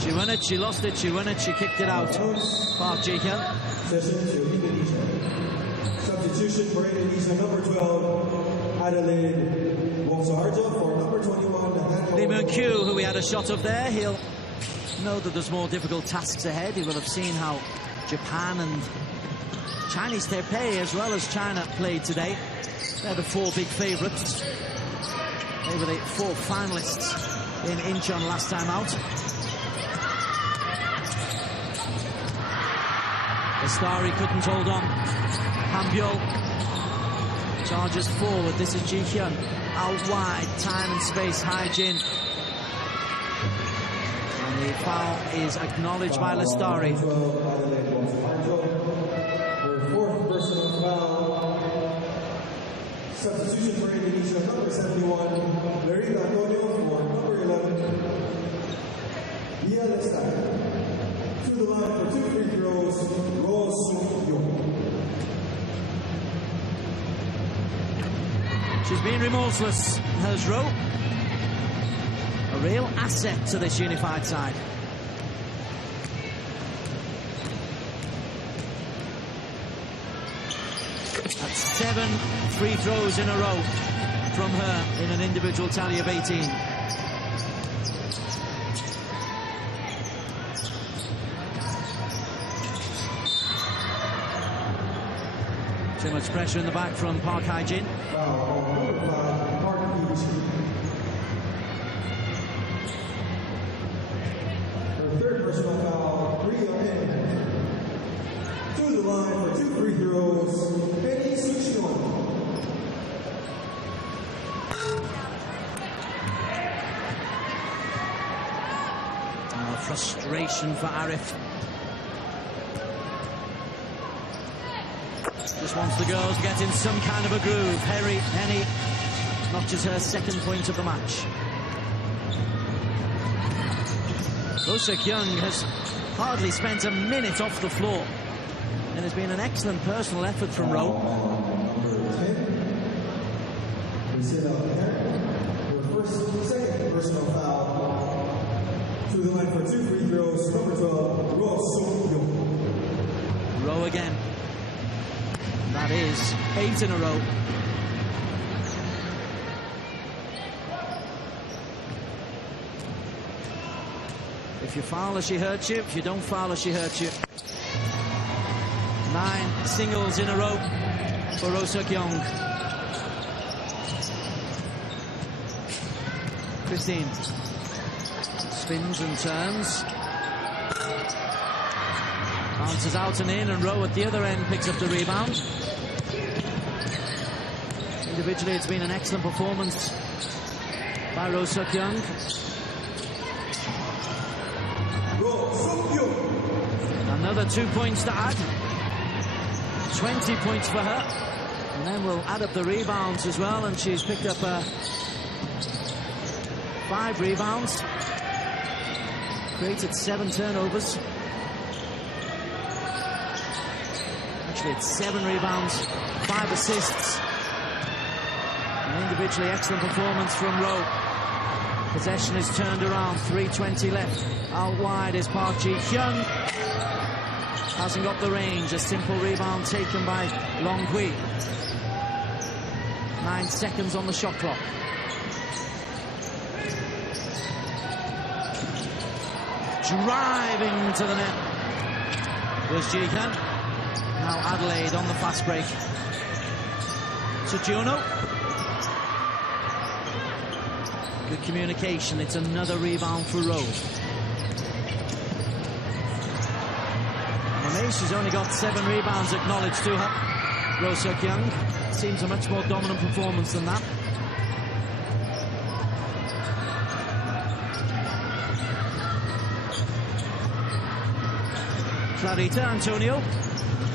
she won it, she lost it, she won it, she kicked it out. Park Ji-hyun. Substitution for Indonesia, number 12, Adelaide Wongsoharjo for number 21, Lee Moon-kyu, who we had a shot of there, he'll know that there's more difficult tasks ahead. He will have seen how Japan and Chinese Taipei, as well as China, played today. They're the 4 big favourites. They were the 4 finalists in Incheon last time out. Lestari couldn't hold on. Hyun-bul charges forward. This is Ji-hyun. Out wide, time and space, Hee-jin. And the foul is acknowledged by Lestari. Her 4th personal foul. Substitution for Indonesia, number 71, Larry Antonio for number 11, Lia Lestari. To the line for 2 free throws, Roh Sung-young. She's been remorseless, has Rowe. A real asset to this unified side. That's 7 free throws in a row from her in an individual tally of 18. Too much pressure in the back from Park Hye-jin. Her third personal foul, Rio Penn. To the line for 2 free throws, Penny Suchion. Frustration for Arif. Just wants the girls to get in some kind of a groove. Henny notches her second point of the match. Roh Seok-young has hardly spent a minute off the floor, and it's been an excellent personal effort from Roh. Number 10, we sit out there. Her second personal foul. To the line for 2 free throws, number 12, Roh Seok-young. Roh again. That is 8 in a row. If you foul her, she hurts you. If you don't foul her, she hurts you. 9 singles in a row for Roh Seok-young. Christine spins and turns. Bounces out and in, and Roh at the other end picks up the rebound. Individually, it's been an excellent performance by Roh Seok-young. Another 2 points to add. 20 points for her. And then we'll add up the rebounds as well, and she's picked up 5 rebounds. Created 7 turnovers. Actually, it's 7 rebounds, 5 assists. An individually excellent performance from Roh. Possession is turned around, 3:20 left. Out wide is Park Ji-hyun. Hasn't got the range. A simple rebound taken by Long Hui. 9 seconds on the shot clock. Driving to the net was Ji-hyun. Now Adelaide on the fast break. Suchiono. Good communication. It's another rebound for Roh. She's only got 7 rebounds acknowledged to her. Roh Seok-young seems a much more dominant performance than that. Clarita Antonio.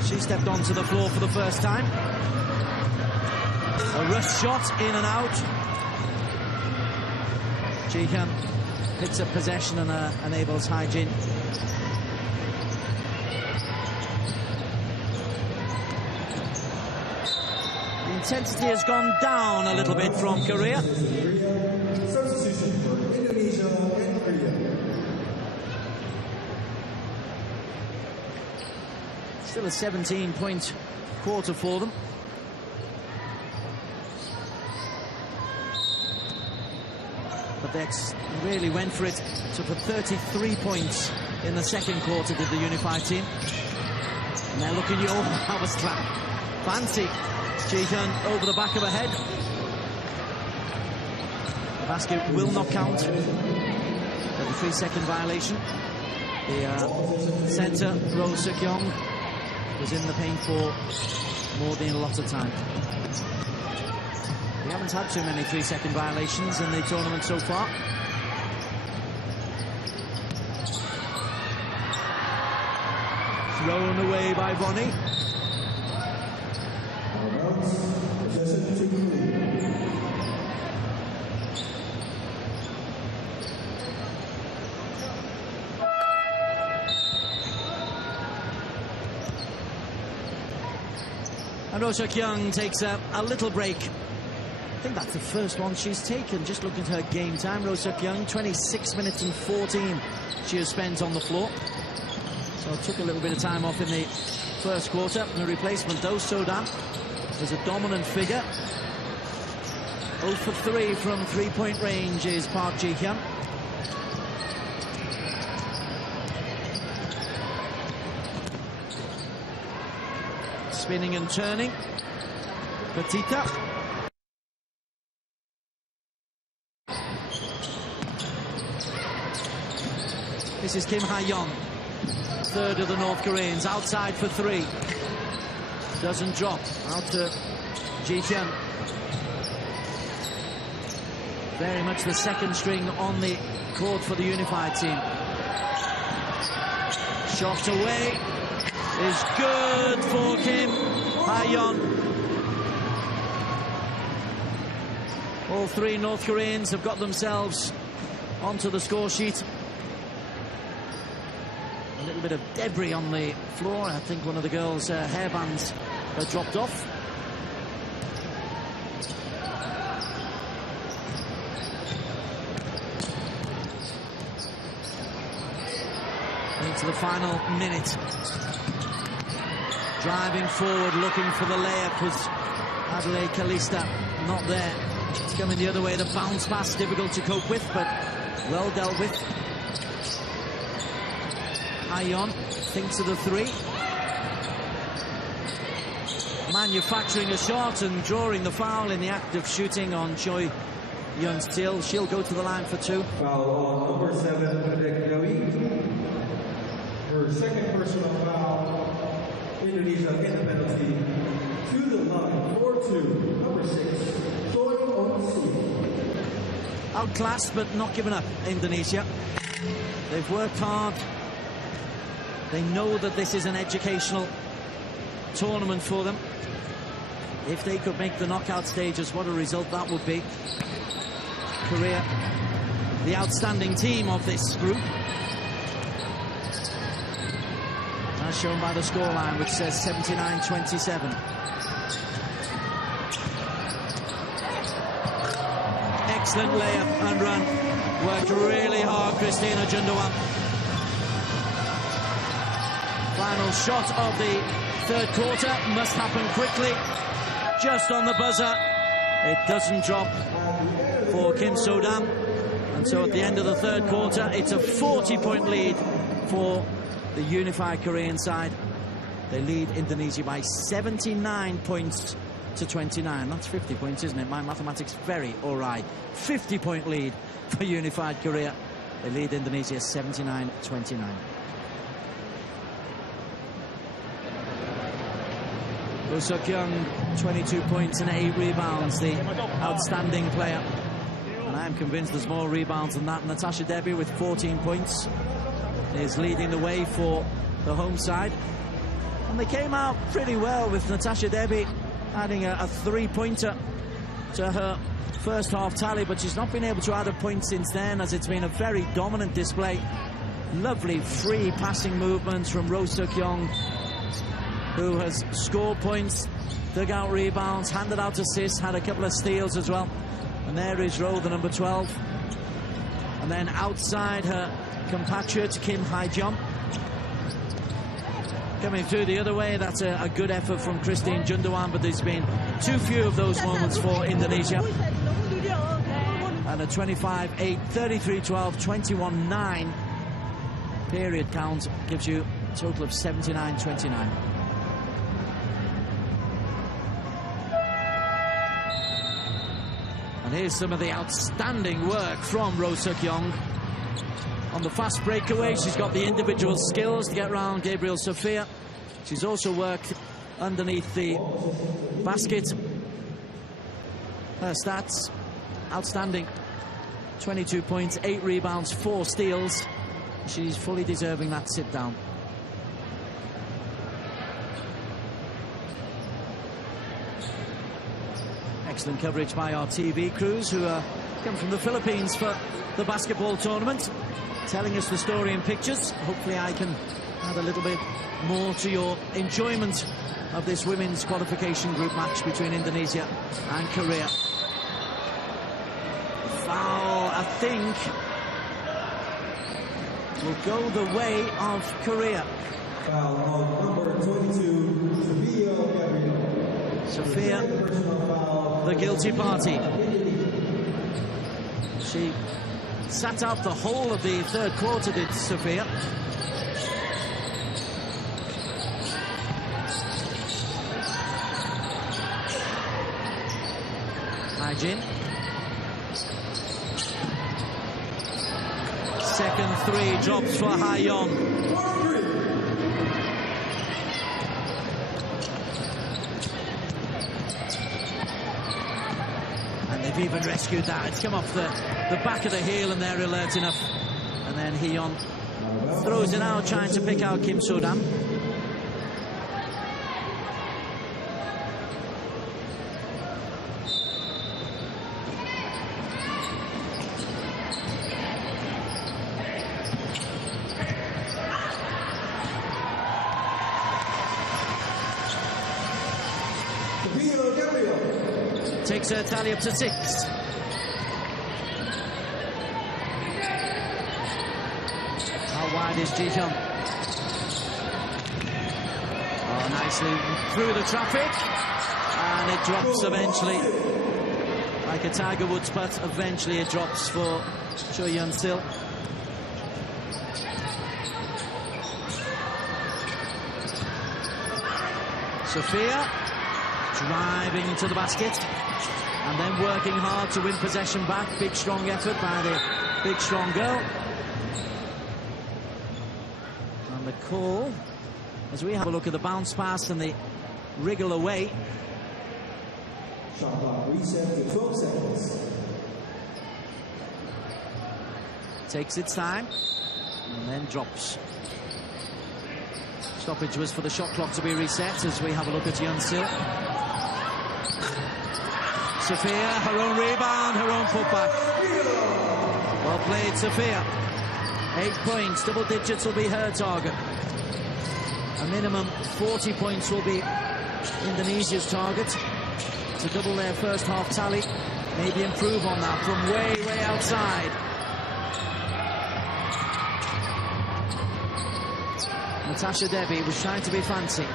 She stepped onto the floor for the first time. A rush shot in and out. Ji-hyun picks up possession and enables Hye-jin. The intensity has gone down a little bit from Korea. Substitution for Indonesia and Korea. Still a 17-point quarter for them. But they really went for it. So for 33 points in the second quarter did the unified team. And they're looking your harvest trap. Fancy. Ji-hyun over the back of her head. The basket will not count. But the 3-second violation. The centre, Roh Seok-young, was in the paint for more than a lot of time. We haven't had too many 3-second violations in the tournament so far. Thrown away by Vonnie. And Roh Seok-young takes a little break I think that's the first one she's taken. Just looking at her game time, Roh Seok-young, 26 minutes and 14 she has spent on the floor. So it took a little bit of time off in the first quarter. The replacement, though, Sodan, is a dominant figure. 0 for 3 from three-point range is Park Ji-hyun. Spinning and turning. Petita. This is Kim Ha-yeon, third of the North Koreans, outside for 3. Doesn't drop. Out to Ji-hyun. Very much the second string on the court for the unified team. Shot away is good for Kim Ha-yeon. All 3 North Koreans have got themselves onto the score sheet. A little bit of debris on the floor. I think one of the girls' hairbands dropped off. Into the final minute. Driving forward, looking for the layup was Adelaide Kalista. Not there. It's coming the other way. The bounce pass, difficult to cope with, but well dealt with. Ha-yeon thinks of the 3. Manufacturing a shot and drawing the foul in the act of shooting on Choi Yeon-sil. She'll go to the line for 2. Foul on number 7, Dekyoi. Her second personal foul. Indonesia in the penalty. To the line, 4-2, number 6, Choi Yeon-sil. Outclassed but not given up, Indonesia. They've worked hard. They know that this is an educational tournament for them. If they could make the knockout stages, what a result that would be. Korea, the outstanding team of this group. As shown by the scoreline, which says 79-27. Excellent layup and run. Worked really hard, Christina Jundowan. Final shot of the third quarter must happen quickly. Just on the buzzer. It doesn't drop for Kim So-dam. And so at the end of the third quarter, it's a 40-point lead for the unified Korean side. They lead Indonesia by 79 points to 29. That's 50 points, isn't it? My mathematics very all right. 50-point lead for unified Korea. They lead Indonesia 79-29. Roh Seok-young, 22 points and 8 rebounds, the outstanding player. And I'm convinced there's more rebounds than that. Natasha Debbie with 14 points is leading the way for the home side. And they came out pretty well with Natasha Debbie adding a 3-pointer to her first half tally, but she's not been able to add a point since then, as it's been a very dominant display. Lovely free passing movements from Roh Seok-young, who has scored points, dug out rebounds, handed out assists, had a couple of steals as well. And there is Roh, the number 12. And then outside, her compatriot Kim Ha-yeon. Coming through the other way, that's a good effort from Christine Jundowan, but there's been too few of those moments for Indonesia. And a 25-8, 33-12, 21-9 period count gives you a total of 79-29. And here's some of the outstanding work from Roh Seok-young. On the fast breakaway, she's got the individual skills to get around Gabriel Sophia. She's also worked underneath the basket. Her stats, outstanding. 22 points, 8 rebounds, 4 steals. She's fully deserving that sit down. Excellent coverage by our TV crews, who come from the Philippines for the basketball tournament, telling us the story in pictures. Hopefully I can add a little bit more to your enjoyment of this women's qualification group match between Indonesia and Korea. I think, will go the way of Korea. Foul on number 22, Sophia Gabriel. Sophia, Personal foul. the guilty party. She sat out the whole of the third quarter, did Sophia. Hygiene. Second three drops for Hayon. And they've even rescued that. It's come off the back of the heel and they're alert enough. And then Hayon throws it out, trying to pick out Kim So-dam. Takes her tally up to 6. How wide is Ji-jung? Oh, nicely through the traffic. And it drops eventually. Like a Tiger Woods putt, eventually it drops for Cho Yeon-sil. Sophia driving into the basket. And then working hard to win possession back. Big, strong effort by the big, strong girl. And the call, as we have a look at the bounce pass and the wriggle away. Shot clock reset to 12 seconds. Takes its time and then drops. Stoppage was for the shot clock to be reset as we have a look at Yeon-sil. Sophia, her own rebound, her own putback. Well played, Sophia. 8 points, double digits will be her target. A minimum 40 points will be Indonesia's target to double their first half tally. Maybe improve on that from way, way outside. Natasha Debbie was trying to be fancy.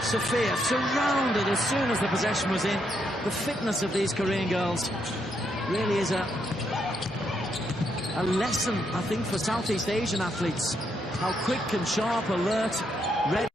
Sophia surrounded as soon as the possession was in. The fitness of these Korean girls really is a lesson, I think, for Southeast Asian athletes. How quick and sharp, alert, ready.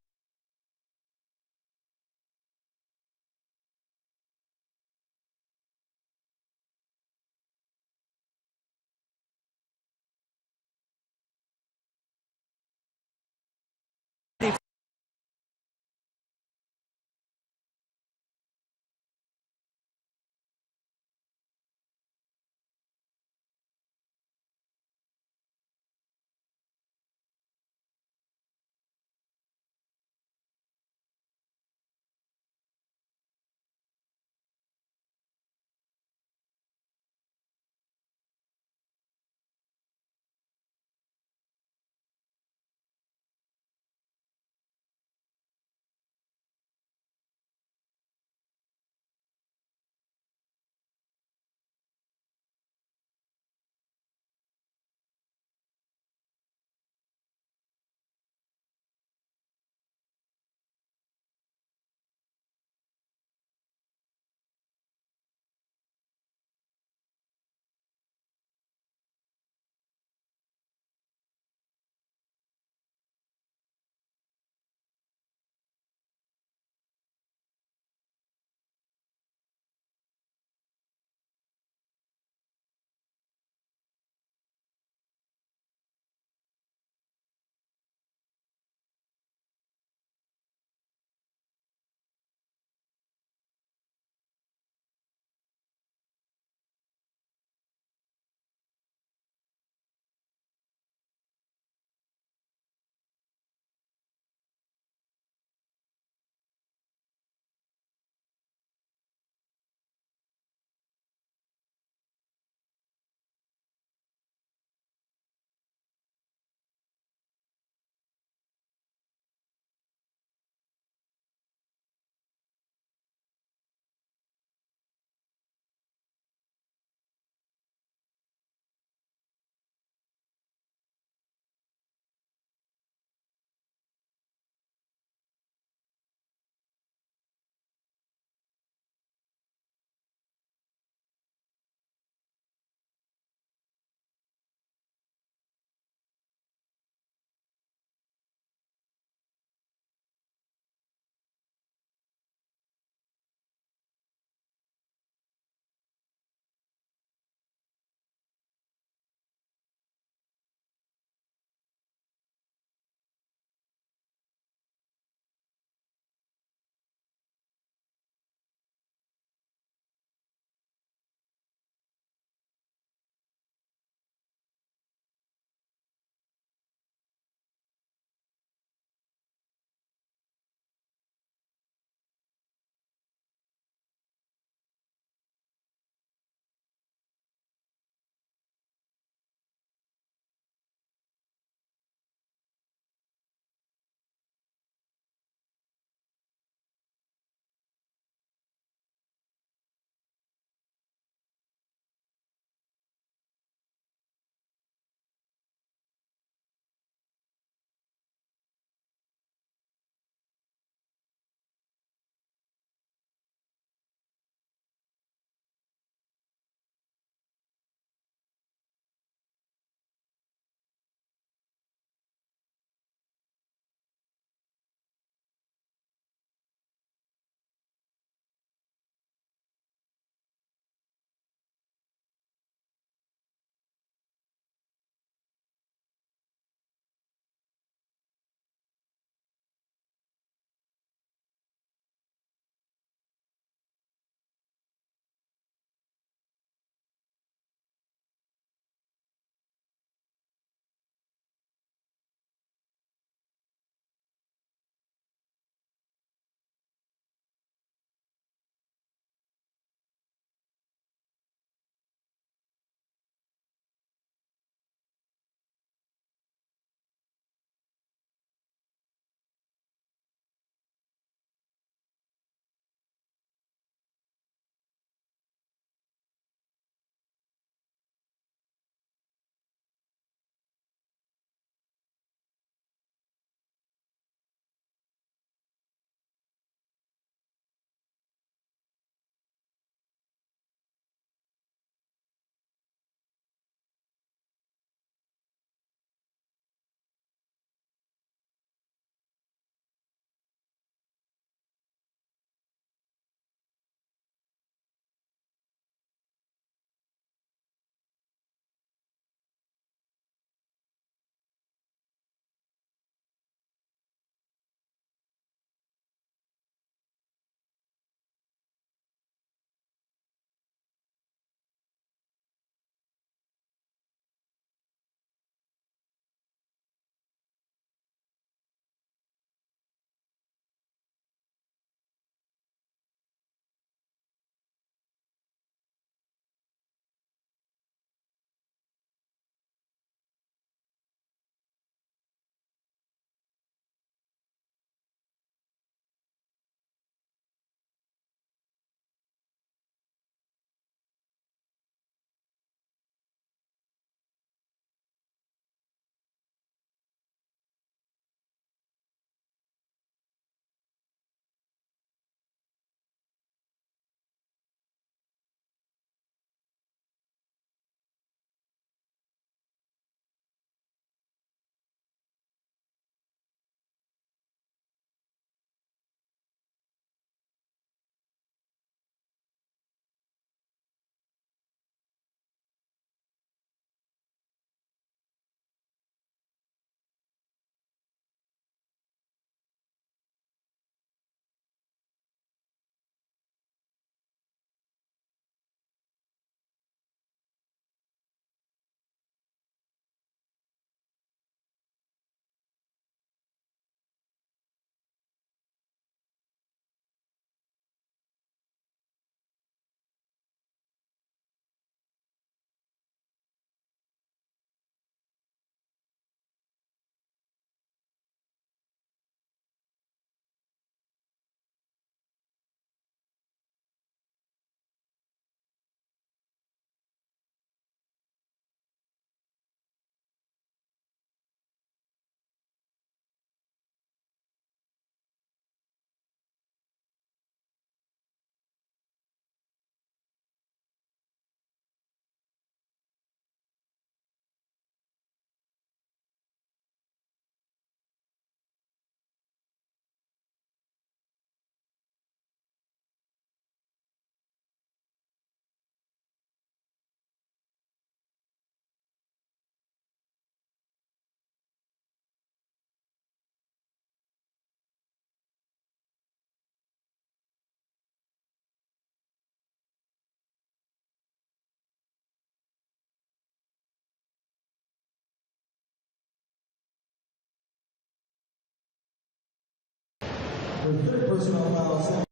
Her third personal foul.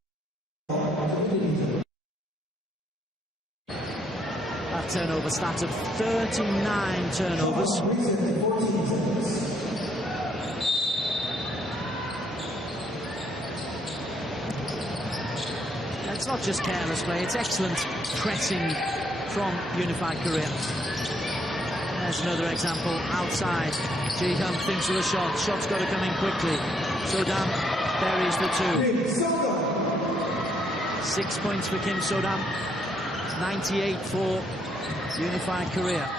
That turnover stat of 39 turnovers. It's not just careless play, it's excellent pressing from Unified Korea. There's another example outside. Ji-hyun thinks of a shot. Shot's got to come in quickly. So-dam buries the two. 6 points for Kim So-dam. 98 for Unified Korea.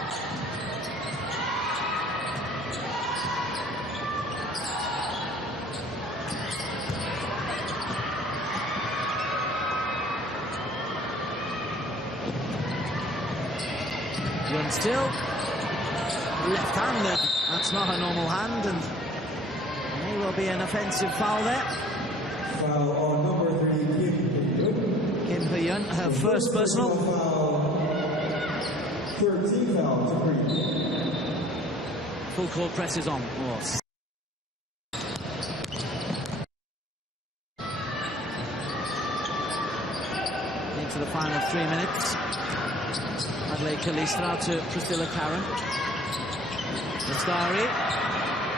Yun still left-handed. That's not a normal hand, and there will be an offensive foul there. Foul on number 3, Kim Hyun, her first personal. 13 fouls. Full court press is on. Into the final 3 minutes. Adelaide Kalistra to Priscilla Karen. Lestari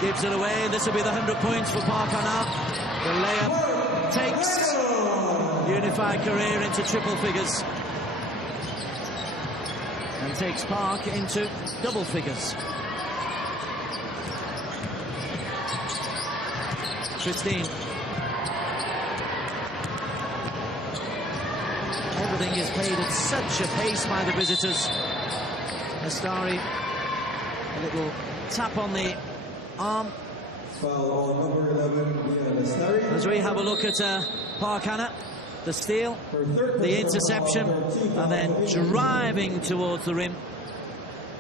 gives it away. This will be the 100 points for Park Hana. The layup takes Unified Korea into triple figures and takes Park into double figures. Christine. Everything is played at such a pace by the visitors. Lestari, a little tap on the arm. Foul on number 11, Lestari. As we have a look at Park Hana, the steal, the interception, and then driving towards the rim.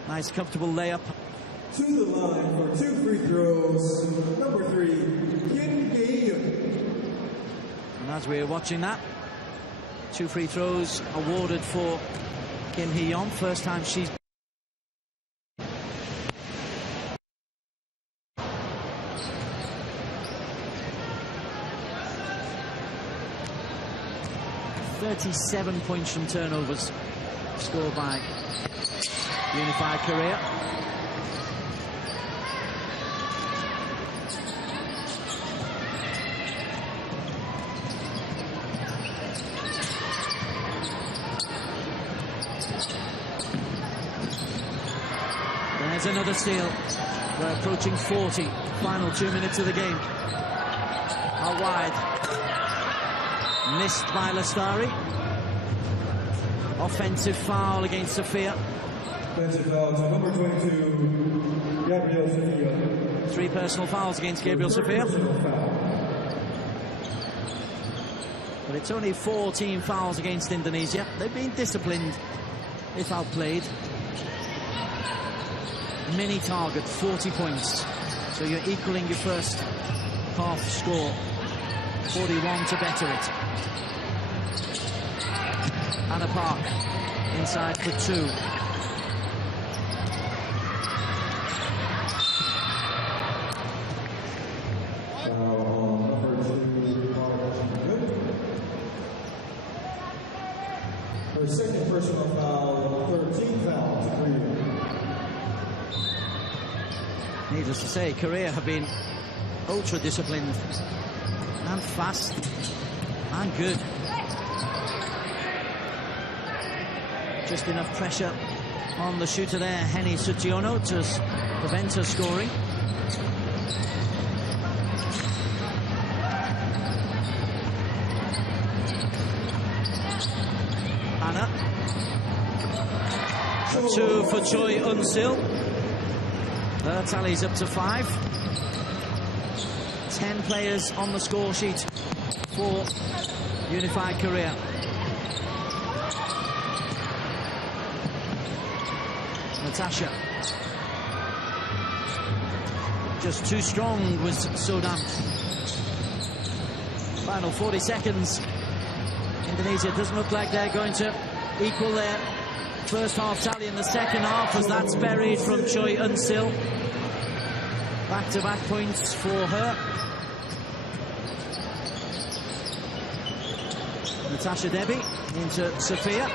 Nice, comfortable layup. To the line for 2 free throws, number 3, Kim Hyun. And as we're watching that, 2 free throws awarded for Kim Hyun. First time she's... ...37 points from turnovers scored by Unified Korea. There's another steal. We're approaching 40. Final 2 minutes of the game. Out wide. Missed by Lestari. Offensive foul against Sophia. Offensive foul to number 22, Gabriel Sophia. 3 personal fouls against Gabriel Sophia. But it's only 14 fouls against Indonesia. They've been disciplined if outplayed. Mini target, 40 points. So you're equaling your first half score. 41 to better it. Anna Park inside for 2. Her second personal foul, 13 fouls. Needless to say, Korea have been ultra disciplined and fast and good. Just enough pressure on the shooter there, Henny Sutiono, to prevent her scoring. Anna. 2 for Choi Eun-sil. Her tally's up to 5. 10 players on the score sheet for Unified Korea. Natasha. Just too strong was So-dam. Final 40 seconds. Indonesia doesn't look like they're going to equal their first half tally in the second half, as that's buried from Choi Eun-sil. Back-to-back points for her. Natasha Debbie into Sophia.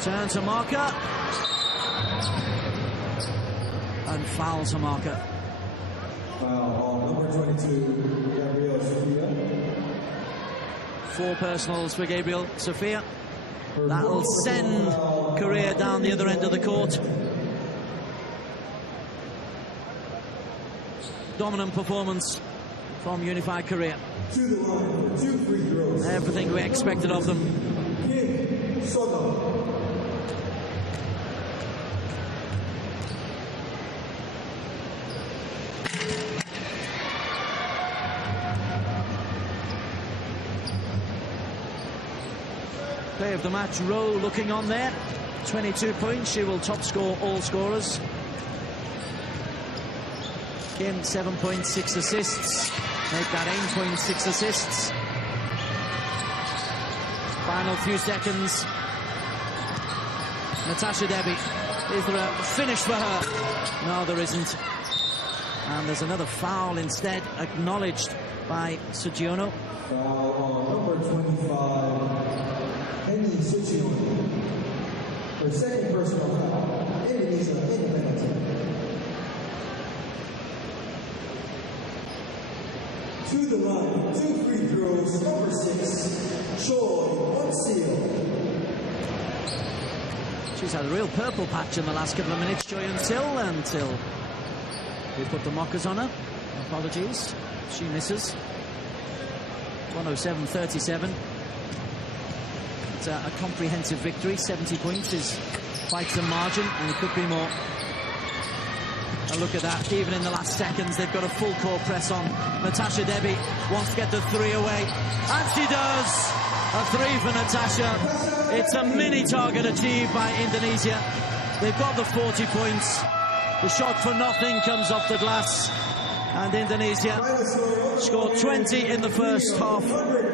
Turn to marker. And foul to marker. Foul on number 22, Gabrielle Sophia. 4 personals for Gabriel Sophia. That'll send Korea down the other end of the court. Dominant performance from Unified Korea. To the line for 2 free throws. Everything we expected of them. Kim Sono. Play of the match, Rowe looking on there. 22 points, she will top score all scorers. Kim, 7.6 assists. Make that 8.6 assists. Final few seconds. Natasha Debbie. Is there a finish for her? No, there isn't. And there's another foul instead, acknowledged by Sugiono. Foul on number 25, Henny Sugiono. Her second personal foul. Indonesia in the penalty. To the line, 2 free throws, number 6, Choi Won-sil. She's had a real purple patch in the last couple of minutes, Choi Won-sil, until we put the mockers on her. Apologies, she misses. 107-37. It's a comprehensive victory. 70 points is quite some margin, and it could be more. And look at that, even in the last seconds, they've got a full court press on. Natasha Debbie wants to get the 3 away, and she does! A 3 for Natasha. It's a mini target achieved by Indonesia. They've got the 40 points. The shot for nothing comes off the glass, and Indonesia scored 20 in the first half,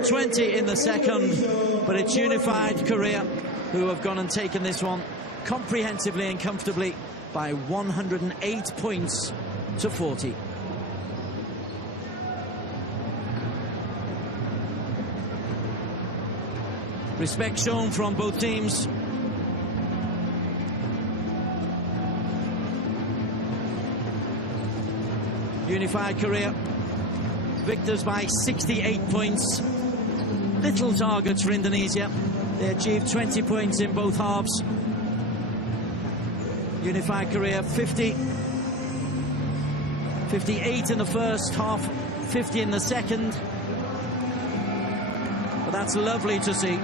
20 in the second, but it's Unified Korea who have gone and taken this one comprehensively and comfortably by 108 points to 40. Respect shown from both teams. Unified Korea, victors by 68 points. Little targets for Indonesia. They achieved 20 points in both halves. Unified Korea 50, 58 in the first half, 50 in the second. But that's lovely to see.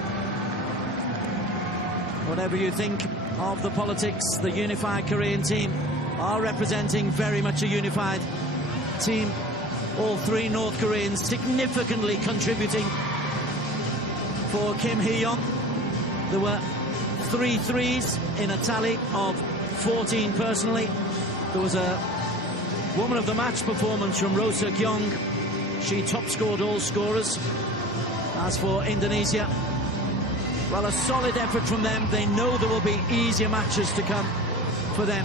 Whatever you think of the politics, the Unified Korean team are representing very much a unified team. All 3 North Koreans significantly contributing for Kim Hee-yeon. There were 3 threes in a tally of 14 personally. There was a woman of the match performance from Roh Seok-young. She top scored all scorers. As for Indonesia, well, a solid effort from them. They know there will be easier matches to come for them.